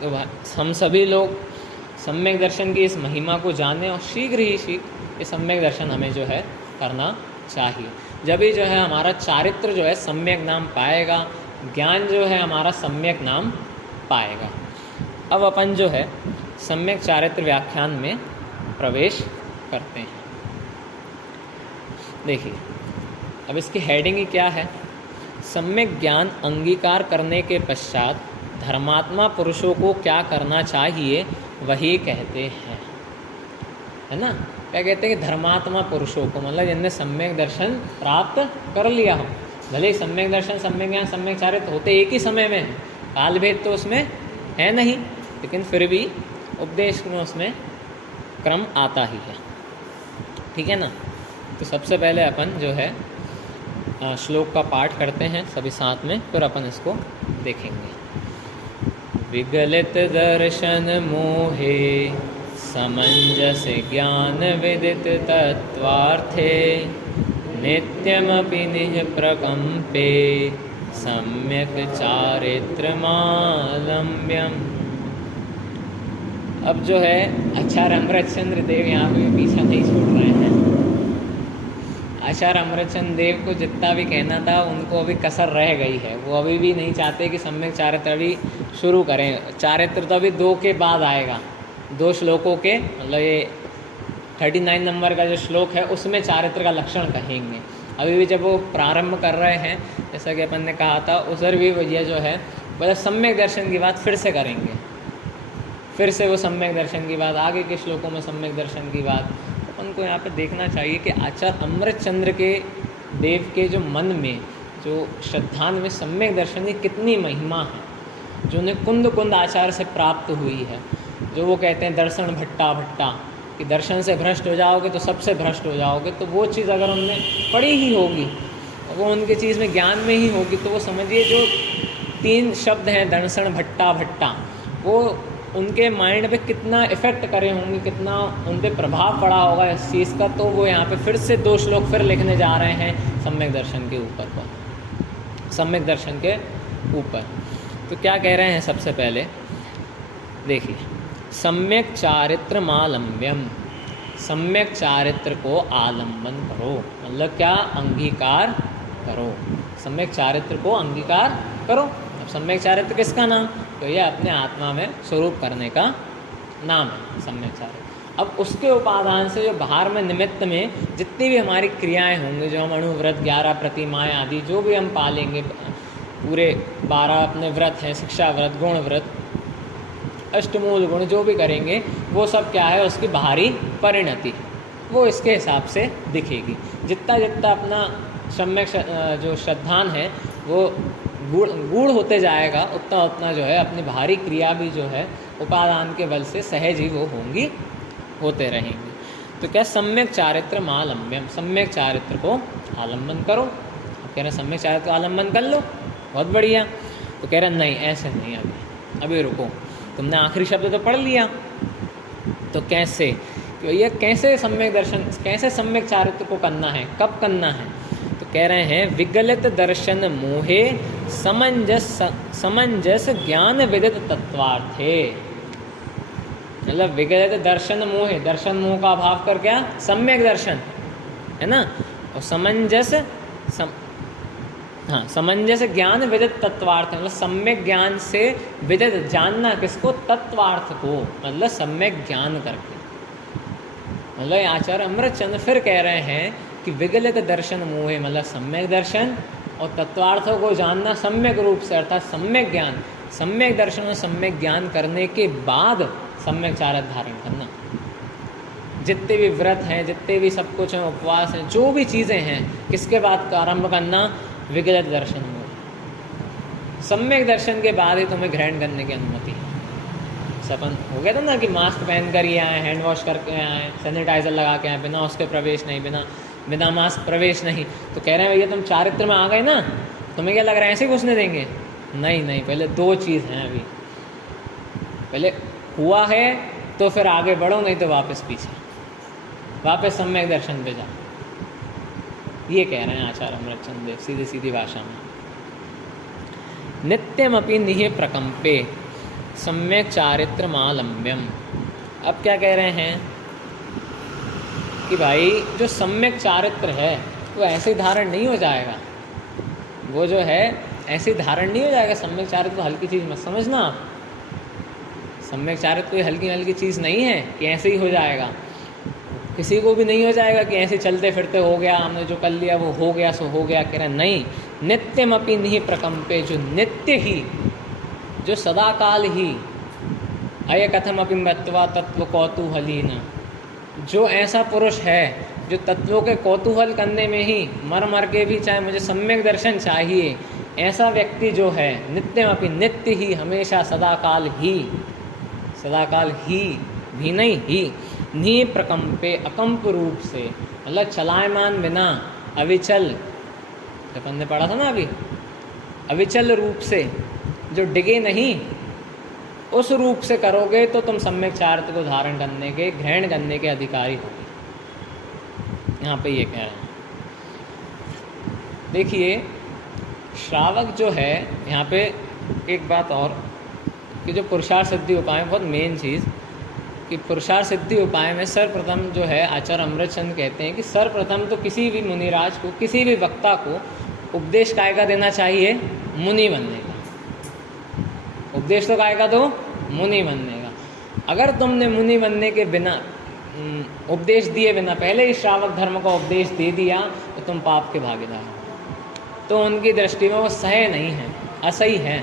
तो हम सभी लोग सम्यक दर्शन की इस महिमा को जानें और शीघ्र ही शीघ्र ये सम्यक दर्शन हमें जो है करना चाहिए। जब ही जो है हमारा चारित्र जो है सम्यक नाम पाएगा, ज्ञान जो है हमारा सम्यक नाम पाएगा। अब अपन जो है सम्यक चारित्र व्याख्यान में प्रवेश करते हैं। देखिए अब इसकी हेडिंग ही क्या है, सम्यक ज्ञान अंगीकार करने के पश्चात धर्मात्मा पुरुषों को क्या करना चाहिए वही कहते हैं, है ना। क्या कहते हैं कि धर्मात्मा पुरुषों को, मतलब जिनने सम्यक दर्शन प्राप्त कर लिया हो। भले ही सम्यक दर्शन, सम्यक ज्ञान, सम्यक चारित्र होते एक ही समय में है, काल भेद तो उसमें है नहीं, लेकिन फिर भी उपदेश में उसमें क्रम आता ही है, ठीक है ना। तो सबसे पहले अपन जो है श्लोक का पाठ करते हैं सभी साथ में, फिर अपन इसको देखेंगे। विगलित दर्शन मोहे समंजस ज्ञान विदित तत्वार्थे नित्यमपि निज प्रकंपे सम्यक चारित्रमालम्ब्यम। अब जो है आचार्य अमृतचंद्र देव यहाँ पे पीछा नहीं छोड़ रहे हैं। आचार्य अमृतचंद्र देव को जितना भी कहना था उनको अभी कसर रह गई है, वो अभी भी नहीं चाहते कि सम्यक चारित्र अभी शुरू करें। चारित्र तो अभी 2 के बाद आएगा, 2 श्लोकों के, मतलब ये 39 नंबर का जो श्लोक है उसमें चारित्र का लक्षण कहेंगे। अभी भी जब वो प्रारंभ कर रहे हैं, जैसा कि अपन ने कहा था, उधर भी ये जो है मतलब सम्यक दर्शन की बात फिर से करेंगे, फिर से वो सम्यक दर्शन की बात, आगे के श्लोकों में सम्यक दर्शन की बात। अपन को यहाँ पे देखना चाहिए कि आचार्य अमृतचंद्र के देव के जो मन में, जो श्रद्धान में सम्यक दर्शन की कितनी महिमा है, जो उन्हें कुंद कुंद आचार्य से प्राप्त हुई है। जो वो कहते हैं दर्शन भट्टा भट्टा, कि दर्शन से भ्रष्ट हो जाओगे तो सबसे भ्रष्ट हो जाओगे, तो वो चीज़ अगर उनने पढ़ी ही होगी, वो उनकी चीज़ में ज्ञान में ही होगी, तो वो समझिए जो 3 शब्द हैं दर्शन भट्टा भट्टा, वो उनके माइंड पे कितना इफ़ेक्ट करे होंगे, कितना उन पर प्रभाव पड़ा होगा इस चीज़ का। तो वो यहाँ पे फिर से 2 श्लोक फिर लिखने जा रहे हैं सम्यक दर्शन के ऊपर पर, सम्यक दर्शन के ऊपर। तो क्या कह रहे हैं, सबसे पहले देखिए, सम्यक चारित्र मालम्ब्यम, सम्यक चारित्र को आलम्बन करो, मतलब क्या, अंगीकार करो, सम्यक चारित्र को अंगीकार करो। अब सम्यक चारित्र किसका नाम, तो ये अपने आत्मा में स्वरूप करने का नाम है सम्यक चारित्र। अब उसके उपादान से जो बाहर में निमित्त में जितनी भी हमारी क्रियाएं होंगी, जो हम अणुव्रत, 11 प्रतिमाएँ आदि जो भी हम पालेंगे, पूरे 12 अपने व्रत हैं, शिक्षा व्रत, गुण व्रत, अष्टमूल गुण जो भी करेंगे, वो सब क्या है, उसकी बाहरी परिणति वो इसके हिसाब से दिखेगी। जितना जितना अपना सम्यक जो श्रद्धान है वो गूढ़ होते जाएगा, उतना उतना जो है अपनी बाहरी क्रिया भी जो है उपादान के बल से सहज ही वो होंगी, होते रहेंगी। तो क्या, सम्यक चारित्र मालम्ब्यम, सम्यक चारित्र को आलम्बन करो। कह रहे हैं सम्यक चारित्र को आलम्बन कर लो, बहुत बढ़िया। तो कह रहे हैं नहीं, ऐसे नहीं, अभी रुको, तुमने आखिरी शब्द तो पढ़ लिया, तो कैसे, तो ये कैसे सम्यक दर्शन, कैसे सम्यक चारित्र को करना है, कब करना है। तो कह रहे हैं विगलित दर्शन मोहे समंजस ज्ञान विदित तत्वार्थे। मतलब विगलित दर्शन मोहे, दर्शन मोह का अभाव कर क्या, सम्यक दर्शन है ना, और समंजस समंजस ज्ञान विदित तत्वार्थ, मतलब सम्यक ज्ञान से विदित, जानना किसको, तत्वार्थ को, मतलब सम्यक ज्ञान करके। मतलब आचार्य अमृतचंद्र फिर कह रहे हैं कि विगलित दर्शन मोहे, मतलब सम्यक दर्शन और तत्वार्थों को जानना सम्यक रूप से, अर्थात सम्यक ज्ञान, सम्यक दर्शन और सम्यक ज्ञान करने के बाद सम्यक चारित्र धारण करना। जितने भी व्रत हैं, जितने भी सब कुछ हैं, उपवास हैं, जो भी चीज़ें हैं, किसके बाद आरंभ करना, विगलित दर्शन में। सम्यक दर्शन के बाद ही तुम्हें ग्रहण करने की अनुमति है। सपन हो गया था ना कि मास्क पहन कर ही आए, हैंड वॉश करके आए, सैनिटाइज़र लगा के आए, बिना उसके प्रवेश नहीं, बिना मास्क प्रवेश नहीं। तो कह रहे हैं भैया तुम चारित्र में आ गए ना, तुम्हें क्या लग रहा है ऐसे ही घुसने देंगे, नहीं, पहले 2 चीज़ हैं। अभी पहले हुआ है तो फिर आगे बढ़ो, नहीं तो वापस पीछे, वापस सम्यक दर्शन पे जाओ। ये कह रहे हैं आचार्य अमृतचंद देव सीधी सीधी भाषा में। नित्यमपि निहि प्रकंपे सम्यक चारित्र मालम्ब्यम। अब क्या कह रहे हैं कि भाई जो सम्यक चारित्र है वो ऐसे धारण नहीं हो जाएगा, वो जो है ऐसे धारण नहीं हो जाएगा। सम्यक चारित्र तो हल्की चीज़ मत समझना आप। सम्यक चारित्र कोई हल्की हल्की चीज़ नहीं है कि ऐसे ही हो जाएगा। किसी को भी नहीं हो जाएगा कि ऐसे चलते फिरते हो गया, हमने जो कर लिया वो हो गया सो हो गया। कह रहे नहीं, नित्यमपि निहि प्रकंपे, जो नित्य ही, जो सदाकाल ही, अय कथमपि मत्वा तत्व कौतूहलीन, जो ऐसा पुरुष है जो तत्वों के कौतूहल करने में ही मर मर के भी चाहे मुझे सम्यक दर्शन चाहिए, ऐसा व्यक्ति जो है नित्यमपि, नित्य ही, हमेशा सदाकाल ही, सदाकाल ही भी नहीं ही, नि प्रकंपे, अकंप रूप से, मतलब चलायमान बिना, अविचल, अपन ने पढ़ा था ना अभी, अविचल रूप से, जो डिगे नहीं, उस रूप से करोगे तो तुम सम्यक चारित्र को धारण करने के, ग्रहण करने के अधिकारी होगे। यहाँ पे ये कह रहे हैं। देखिए श्रावक जो है, यहाँ पे एक बात और कि जो पुरुषार्थ सिद्धि उपाय में बहुत मेन चीज़, कि पुरुषार्थ सिद्धि उपाय में सर्वप्रथम जो है आचार्य अमृतचंद कहते हैं कि सर्वप्रथम तो किसी भी मुनिराज को, किसी भी वक्ता को उपदेश काय का देना चाहिए? मुनि बनने का। उपदेश तो काय का दो? मुनि बनने का। अगर तुमने मुनि बनने के बिना, उपदेश दिए बिना पहले ही श्रावक धर्म का उपदेश दे दिया तो तुम पाप के भागीदार हो। तो उनकी दृष्टि में वो सही नहीं है, असही है।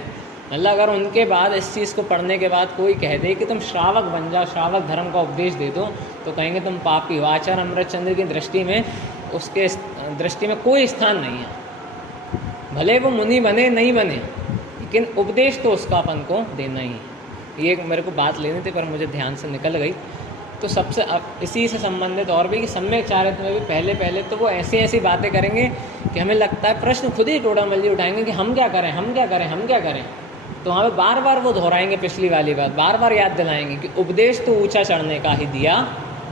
मतलब अगर उनके बाद इस चीज़ को पढ़ने के बाद कोई कह दे कि तुम श्रावक बन जाओ, श्रावक धर्म का उपदेश दे दो, तो कहेंगे तुम पापी हो। आचार्य अमृतचंद्र की दृष्टि में, उसके दृष्टि में कोई स्थान नहीं है। भले वो मुनि बने नहीं बने, लेकिन उपदेश तो उसका अपन को देना ही है। ये मेरे को बात लेनी थी पर मुझे ध्यान से निकल गई। तो सबसे इसी से संबंधित और भी कि सम्यक चारित्र में भी पहले तो वो ऐसी ऐसी बातें करेंगे कि हमें लगता है प्रश्न खुद ही टोड़ामल्ली उठाएंगे कि हम क्या करें, हम क्या करें, हम क्या करें। तो हमें बार बार वो दोहराएंगे पिछली वाली बात, बार बार याद दिलाएंगे कि उपदेश तो ऊंचा चढ़ने का ही दिया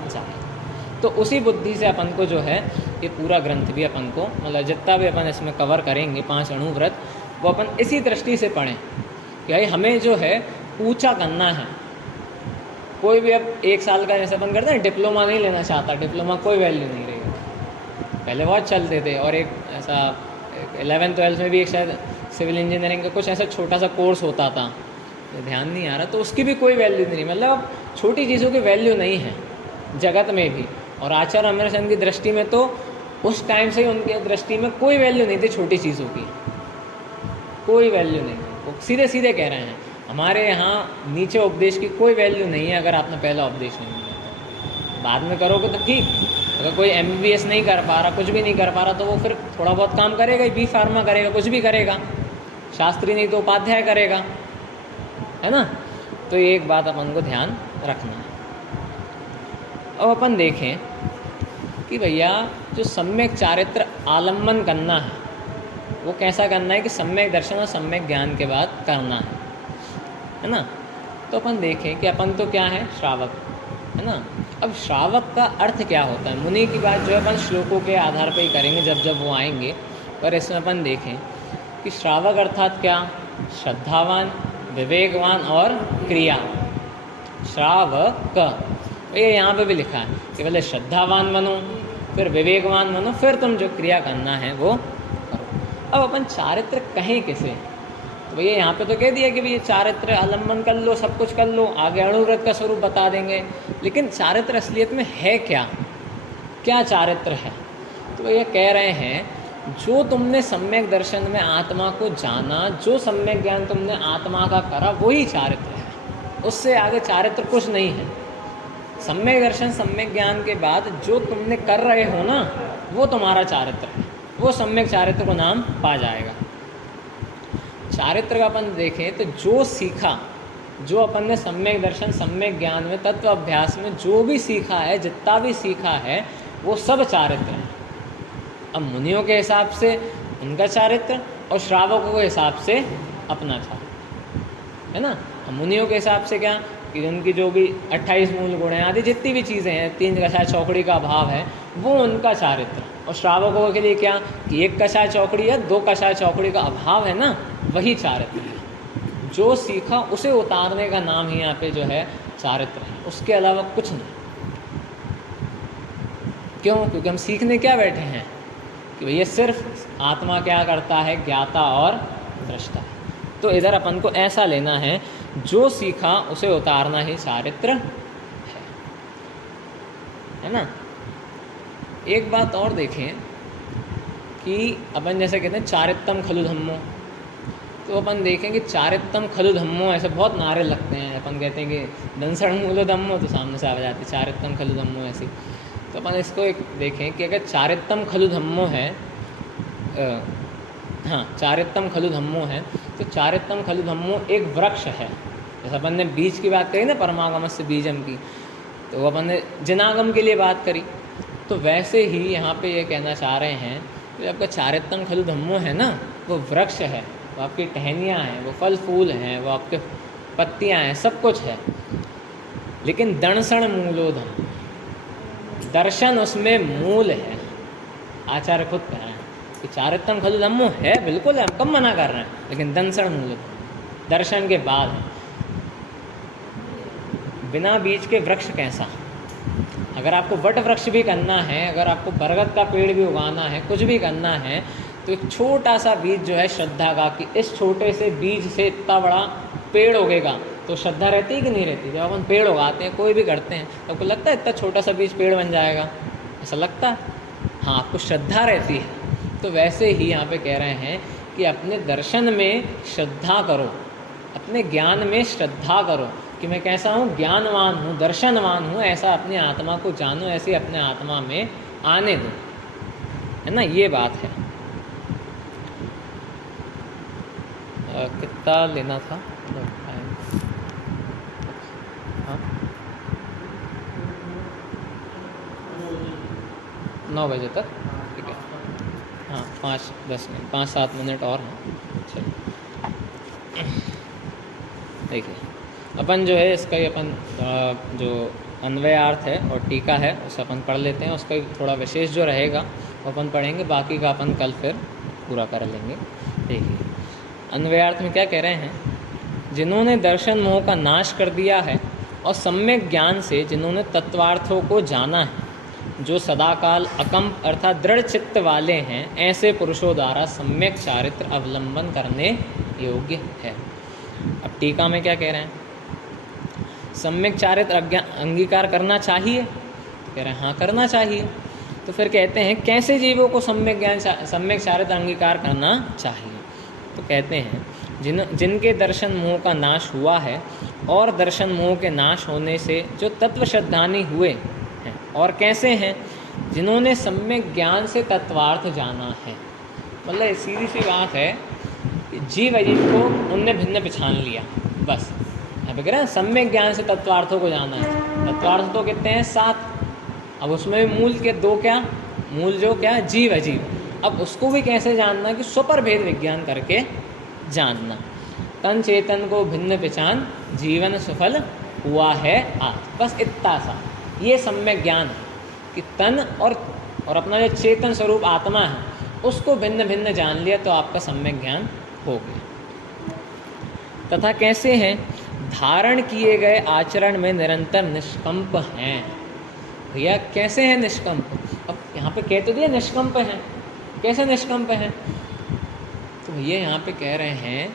जाए। तो उसी बुद्धि से अपन को जो है ये पूरा ग्रंथ भी अपन को, मतलब जितना भी अपन इसमें कवर करेंगे 5 अणुव्रत, वो अपन इसी दृष्टि से पढ़ें कि भाई हमें जो है ऊंचा करना है। कोई भी अब 1 साल का जैसे अपन करते हैं, डिप्लोमा नहीं लेना चाहता, डिप्लोमा कोई वैल्यू नहीं रहेगी। पहले बहुत चलते थे। और एक ऐसा 11th-12th में भी एक शायद सिविल इंजीनियरिंग का कुछ ऐसा छोटा सा कोर्स होता था, ध्यान नहीं आ रहा, तो उसकी भी कोई वैल्यू नहीं। मतलब अब छोटी चीज़ों की वैल्यू नहीं है जगत में भी। और आचार्य अमृतचंद की दृष्टि में तो उस टाइम से ही उनके दृष्टि में कोई वैल्यू नहीं थी छोटी चीज़ों की, कोई वैल्यू नहीं। वो सीधे सीधे कह रहे हैं हमारे यहाँ नीचे उपदेश की कोई वैल्यू नहीं है अगर आपने पहला उपदेश नहीं लिया। बाद में करोगे तो ठीक, अगर कोई MBBS नहीं कर पा रहा, कुछ भी नहीं कर पा रहा, तो वो फिर थोड़ा बहुत काम करेगा, B फार्मा करेगा, कुछ भी करेगा, शास्त्री नहीं तो उपाध्याय करेगा, है ना। तो ये एक बात अपन को ध्यान रखना है। अब अपन देखें कि भैया जो सम्यक चारित्र आलम्बन करना है वो कैसा करना है कि सम्यक दर्शन और सम्यक ज्ञान के बाद करना है ना। तो अपन देखें कि अपन तो क्या है, श्रावक, है ना। अब श्रावक का अर्थ क्या होता है? मुनि की बात जो है अपन श्लोकों के आधार पर ही करेंगे जब जब वो आएंगे। पर इसमें अपन देखें कि श्रावक अर्थात क्या? श्रद्धावान, विवेकवान और क्रिया। श्रावक ये यहाँ पे भी लिखा है कि पहले श्रद्धावान बनो, फिर विवेकवान बनो, फिर तुम जो क्रिया करना है वो करो। अब अपन चारित्र कहें किसे? तो भैया यहाँ पे तो कह दिया कि भैया चारित्र आलम्बन कर लो, सब कुछ कर लो, आगे अणुव्रत का स्वरूप बता देंगे। लेकिन चारित्र असलियत में है क्या? क्या चारित्र है? तो भैया कह रहे हैं जो तुमने सम्यक दर्शन में आत्मा को जाना, जो सम्यक ज्ञान तुमने आत्मा का करा, वही चारित्र है। उससे आगे चारित्र कुछ नहीं है। सम्यक दर्शन, सम्यक ज्ञान के बाद जो तुमने कर रहे हो ना, वो तुम्हारा चारित्र है। वो सम्यक चारित्र को नाम पा जाएगा। चारित्र का अपन देखें तो जो सीखा, जो अपन ने सम्यक दर्शन, सम्यक ज्ञान में, तत्व अभ्यास में जो भी सीखा है, जितना भी सीखा है, वो सब चारित्र है। अब मुनियों के हिसाब से उनका चारित्र और श्रावकों के हिसाब से अपना चारित्र, है ना। मुनियों के हिसाब से क्या? कि उनकी जो भी 28 मूल गुण हैं आदि जितनी भी चीज़ें हैं, 3 कषाय चौकड़ी का अभाव है, वो उनका चारित्र। और श्रावकों के लिए क्या कि 1 कषाय चौकड़ी या 2 कषाय चौकड़ी का अभाव है ना, वही चारित्र है। जो सीखा उसे उतारने का नाम ही यहाँ पे जो है चारित्र है, उसके अलावा कुछ नहीं। क्यों? क्योंकि हम सीखने क्या बैठे हैं कि भैया सिर्फ आत्मा क्या करता है, ज्ञाता और दृष्टा। तो इधर अपन को ऐसा लेना है, जो सीखा उसे उतारना ही चारित्र है ना। एक बात और देखें कि अपन जैसे कहते हैं चारित्तम खलु धम्मो, तो अपन देखें कि चारित्तम खलु धम्मो ऐसे बहुत नारे लगते हैं। अपन कहते हैं कि दंसण मूलो धम्मो, तो सामने से आ जाती है चारित्तम खलु धम्मो ऐसी। तो अपन इसको एक देखें कि अगर चारित्तम खलु धम्मो है, हाँ चारित्तम खलु धम्मो है, तो चारित्तम खलु धम्मो एक वृक्ष है। जैसे अपन ने बीज की बात करी ना, परमागम से बीजम की, तो अपन ने जिनागम के लिए बात करी। तो वैसे ही यहाँ पे ये कहना चाह रहे हैं कि आपका चारित्तम खलु धम्मो है ना, वो वृक्ष है, वो आपकी टहनियाँ हैं, वो फल फूल हैं, वो आपके पत्तियाँ हैं, सब कुछ है। लेकिन दर्शन मूलोधम, दर्शन उसमें मूल है। आचार्य खुद कह रहे हैं कि चारित्तम खलु धम्मो है, बिल्कुल है, हम कम मना कर रहे हैं, लेकिन दंसण मूल दर्शन के बाद है। बिना बीज के वृक्ष कैसा? अगर आपको वट वृक्ष भी करना है, अगर आपको बरगद का पेड़ भी उगाना है, कुछ भी करना है, तो एक छोटा सा बीज जो है श्रद्धा का, कि इस छोटे से बीज से इतना बड़ा पेड़ उगेगा, तो श्रद्धा रहती है कि नहीं रहती? जब अपन पेड़ उगाते हैं, कोई भी करते हैं, तो आपको लगता है इतना छोटा सा बीज पेड़ बन जाएगा? ऐसा लगता है? हाँ, आपको श्रद्धा रहती है। तो वैसे ही यहाँ पे कह रहे हैं कि अपने दर्शन में श्रद्धा करो, अपने ज्ञान में श्रद्धा करो कि मैं कैसा हूँ, ज्ञानवान हूँ, दर्शनवान हूँ, ऐसा अपनी आत्मा को जानो, ऐसे अपने आत्मा में आने दो, है ना, ये बात है। कितना लेना था? हाँ 9 बजे तक, ठीक है। हाँ 5-10 मिनट, 5-7 मिनट और हैं। चलिए देखिए, अपन जो है इसका ही अपन जो अन्वयार्थ है और टीका है उसे अपन पढ़ लेते हैं। उसका थोड़ा विशेष जो रहेगा वो अपन पढ़ेंगे, बाकी का अपन कल फिर पूरा कर लेंगे। देखिए अन्वयार्थ में क्या कह रहे हैं, जिन्होंने दर्शन मोह का नाश कर दिया है और सम्यक ज्ञान से जिन्होंने तत्वार्थों को जाना है, जो सदाकाल अकंप अर्थात दृढ़ चित्त वाले हैं, ऐसे पुरुषों द्वारा सम्यक चारित्र अवलंबन करने योग्य है। अब टीका में क्या कह रहे हैं, सम्यक चारित्र अंगीकार करना चाहिए, कह रहे हैं हाँ करना चाहिए। तो फिर कहते हैं कैसे जीवों को सम्यक ज्ञान सम्यक चारित्र अंगीकार करना चाहिए। तो कहते हैं जिनके दर्शन मोह का नाश हुआ है और दर्शन मोह के नाश होने से जो तत्व श्रद्धानी हुए हैं, और कैसे हैं, जिन्होंने सम्यक ज्ञान से तत्वार्थ जाना है। मतलब सीधी सी बात है, जीव अजीव को उनने भिन्न पहचान लिया, बस यहाँ पे कह रहे हैं सम्यक ज्ञान से तत्वार्थों को जाना है। तत्वार्थ तो कितने हैं? 7। अब उसमें मूल के 2 क्या, मूल जो क्या, जीव अजीव। अब उसको भी कैसे जानना कि स्वपर भेद विज्ञान करके जानना। तन चेतन को भिन्न पहचान, जीवन सफल हुआ है आज, बस इतना सा ये सम्यक ज्ञान है कि तन और अपना जो चेतन स्वरूप आत्मा है उसको भिन्न भिन्न जान लिया तो आपका सम्यक ज्ञान हो गया। तथा कैसे हैं, धारण किए गए आचरण में निरंतर निष्कंप हैं। भैया कैसे हैं निष्कंप? अब यहाँ पे कह तो दिया निष्कंप हैं, कैसे निष्कंप हैं? तो भैया यहाँ पे कह रहे हैं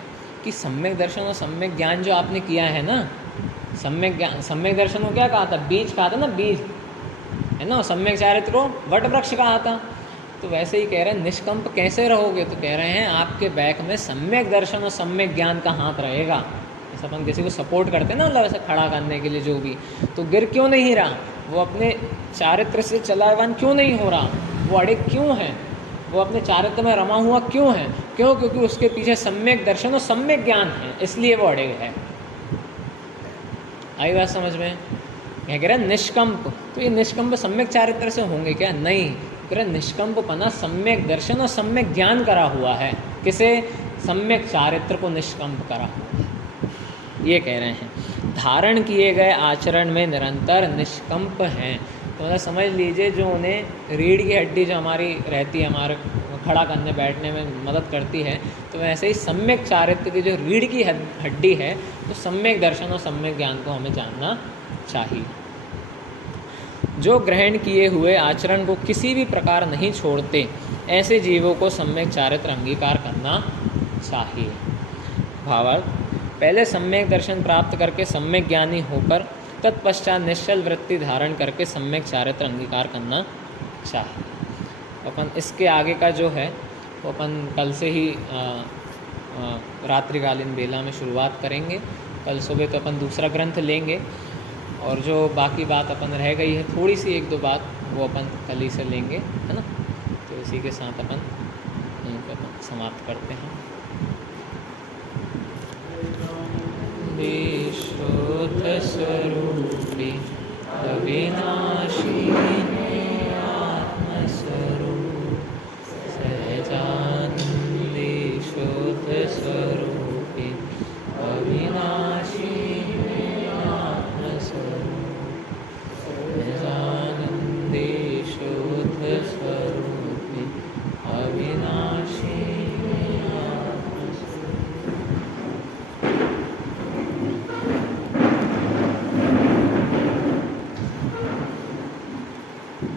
कि सम्यक दर्शन और सम्यक ज्ञान जो आपने किया है ना, सम्यक ज्ञान, सम्यक दर्शन को क्या कहा था? बीज कहा था ना, बीज है ना। सम्यक चारित्र को वट वृक्ष कहा था। तो वैसे ही कह रहे हैं निष्कंप कैसे रहोगे? तो कह रहे हैं आपके बैक में सम्यक दर्शन और सम्यक ज्ञान का हाथ रहेगा। जैसे अपन किसी को सपोर्ट करते हैं ना, मतलब ऐसे खड़ा करने के लिए जो भी, तो गिर क्यों नहीं रहा? वो अपने चारित्र से चलायमान क्यों नहीं हो रहा? वो अड़े क्यों है? वो अपने चारित्र में रमा हुआ क्यों है? क्यों? क्योंकि उसके पीछे सम्यक दर्शन और सम्यक ज्ञान है, इसलिए वो अड़े है। आई बात समझ में? क्या कह रहे हैं निष्कंप? तो ये निष्कंप सम्यक चारित्र से होंगे क्या? नहीं, कह रहे निष्कंप पना सम्यक दर्शन और सम्यक ज्ञान करा हुआ है। किसे? सम्यक चारित्र को निष्कंप करा हुआ है। ये कह रहे हैं। धारण किए गए आचरण में निरंतर निष्कंप हैं। तो मतलब समझ लीजिए, जो उन्हें रीढ़ की हड्डी जो हमारी रहती है, हमारे खड़ा करने बैठने में मदद करती है, तो वैसे ही सम्यक चारित्र की जो रीढ़ की हड्डी है, तो सम्यक दर्शन और सम्यक ज्ञान को हमें जानना चाहिए। जो ग्रहण किए हुए आचरण को किसी भी प्रकार नहीं छोड़ते, ऐसे जीवों को सम्यक चारित्र अंगीकार करना चाहिए। भावार्थ, पहले सम्यक दर्शन प्राप्त करके सम्यक ज्ञानी होकर तत्पश्चात निश्चल वृत्ति धारण करके सम्यक चारित्र अंगीकार करना चाहिए। अपन इसके आगे का जो है वो अपन कल से ही रात्रिकालीन बेला में शुरुआत करेंगे। कल सुबह तो अपन दूसरा ग्रंथ लेंगे, और जो बाकी बात अपन रह गई है थोड़ी सी 1-2 बात, वो अपन कल ही से लेंगे, है ना। तो इसी के साथ अपन यहीं पर अपन समाप्त करते हैं। विशुद्ध स्वरूपी अविनाशी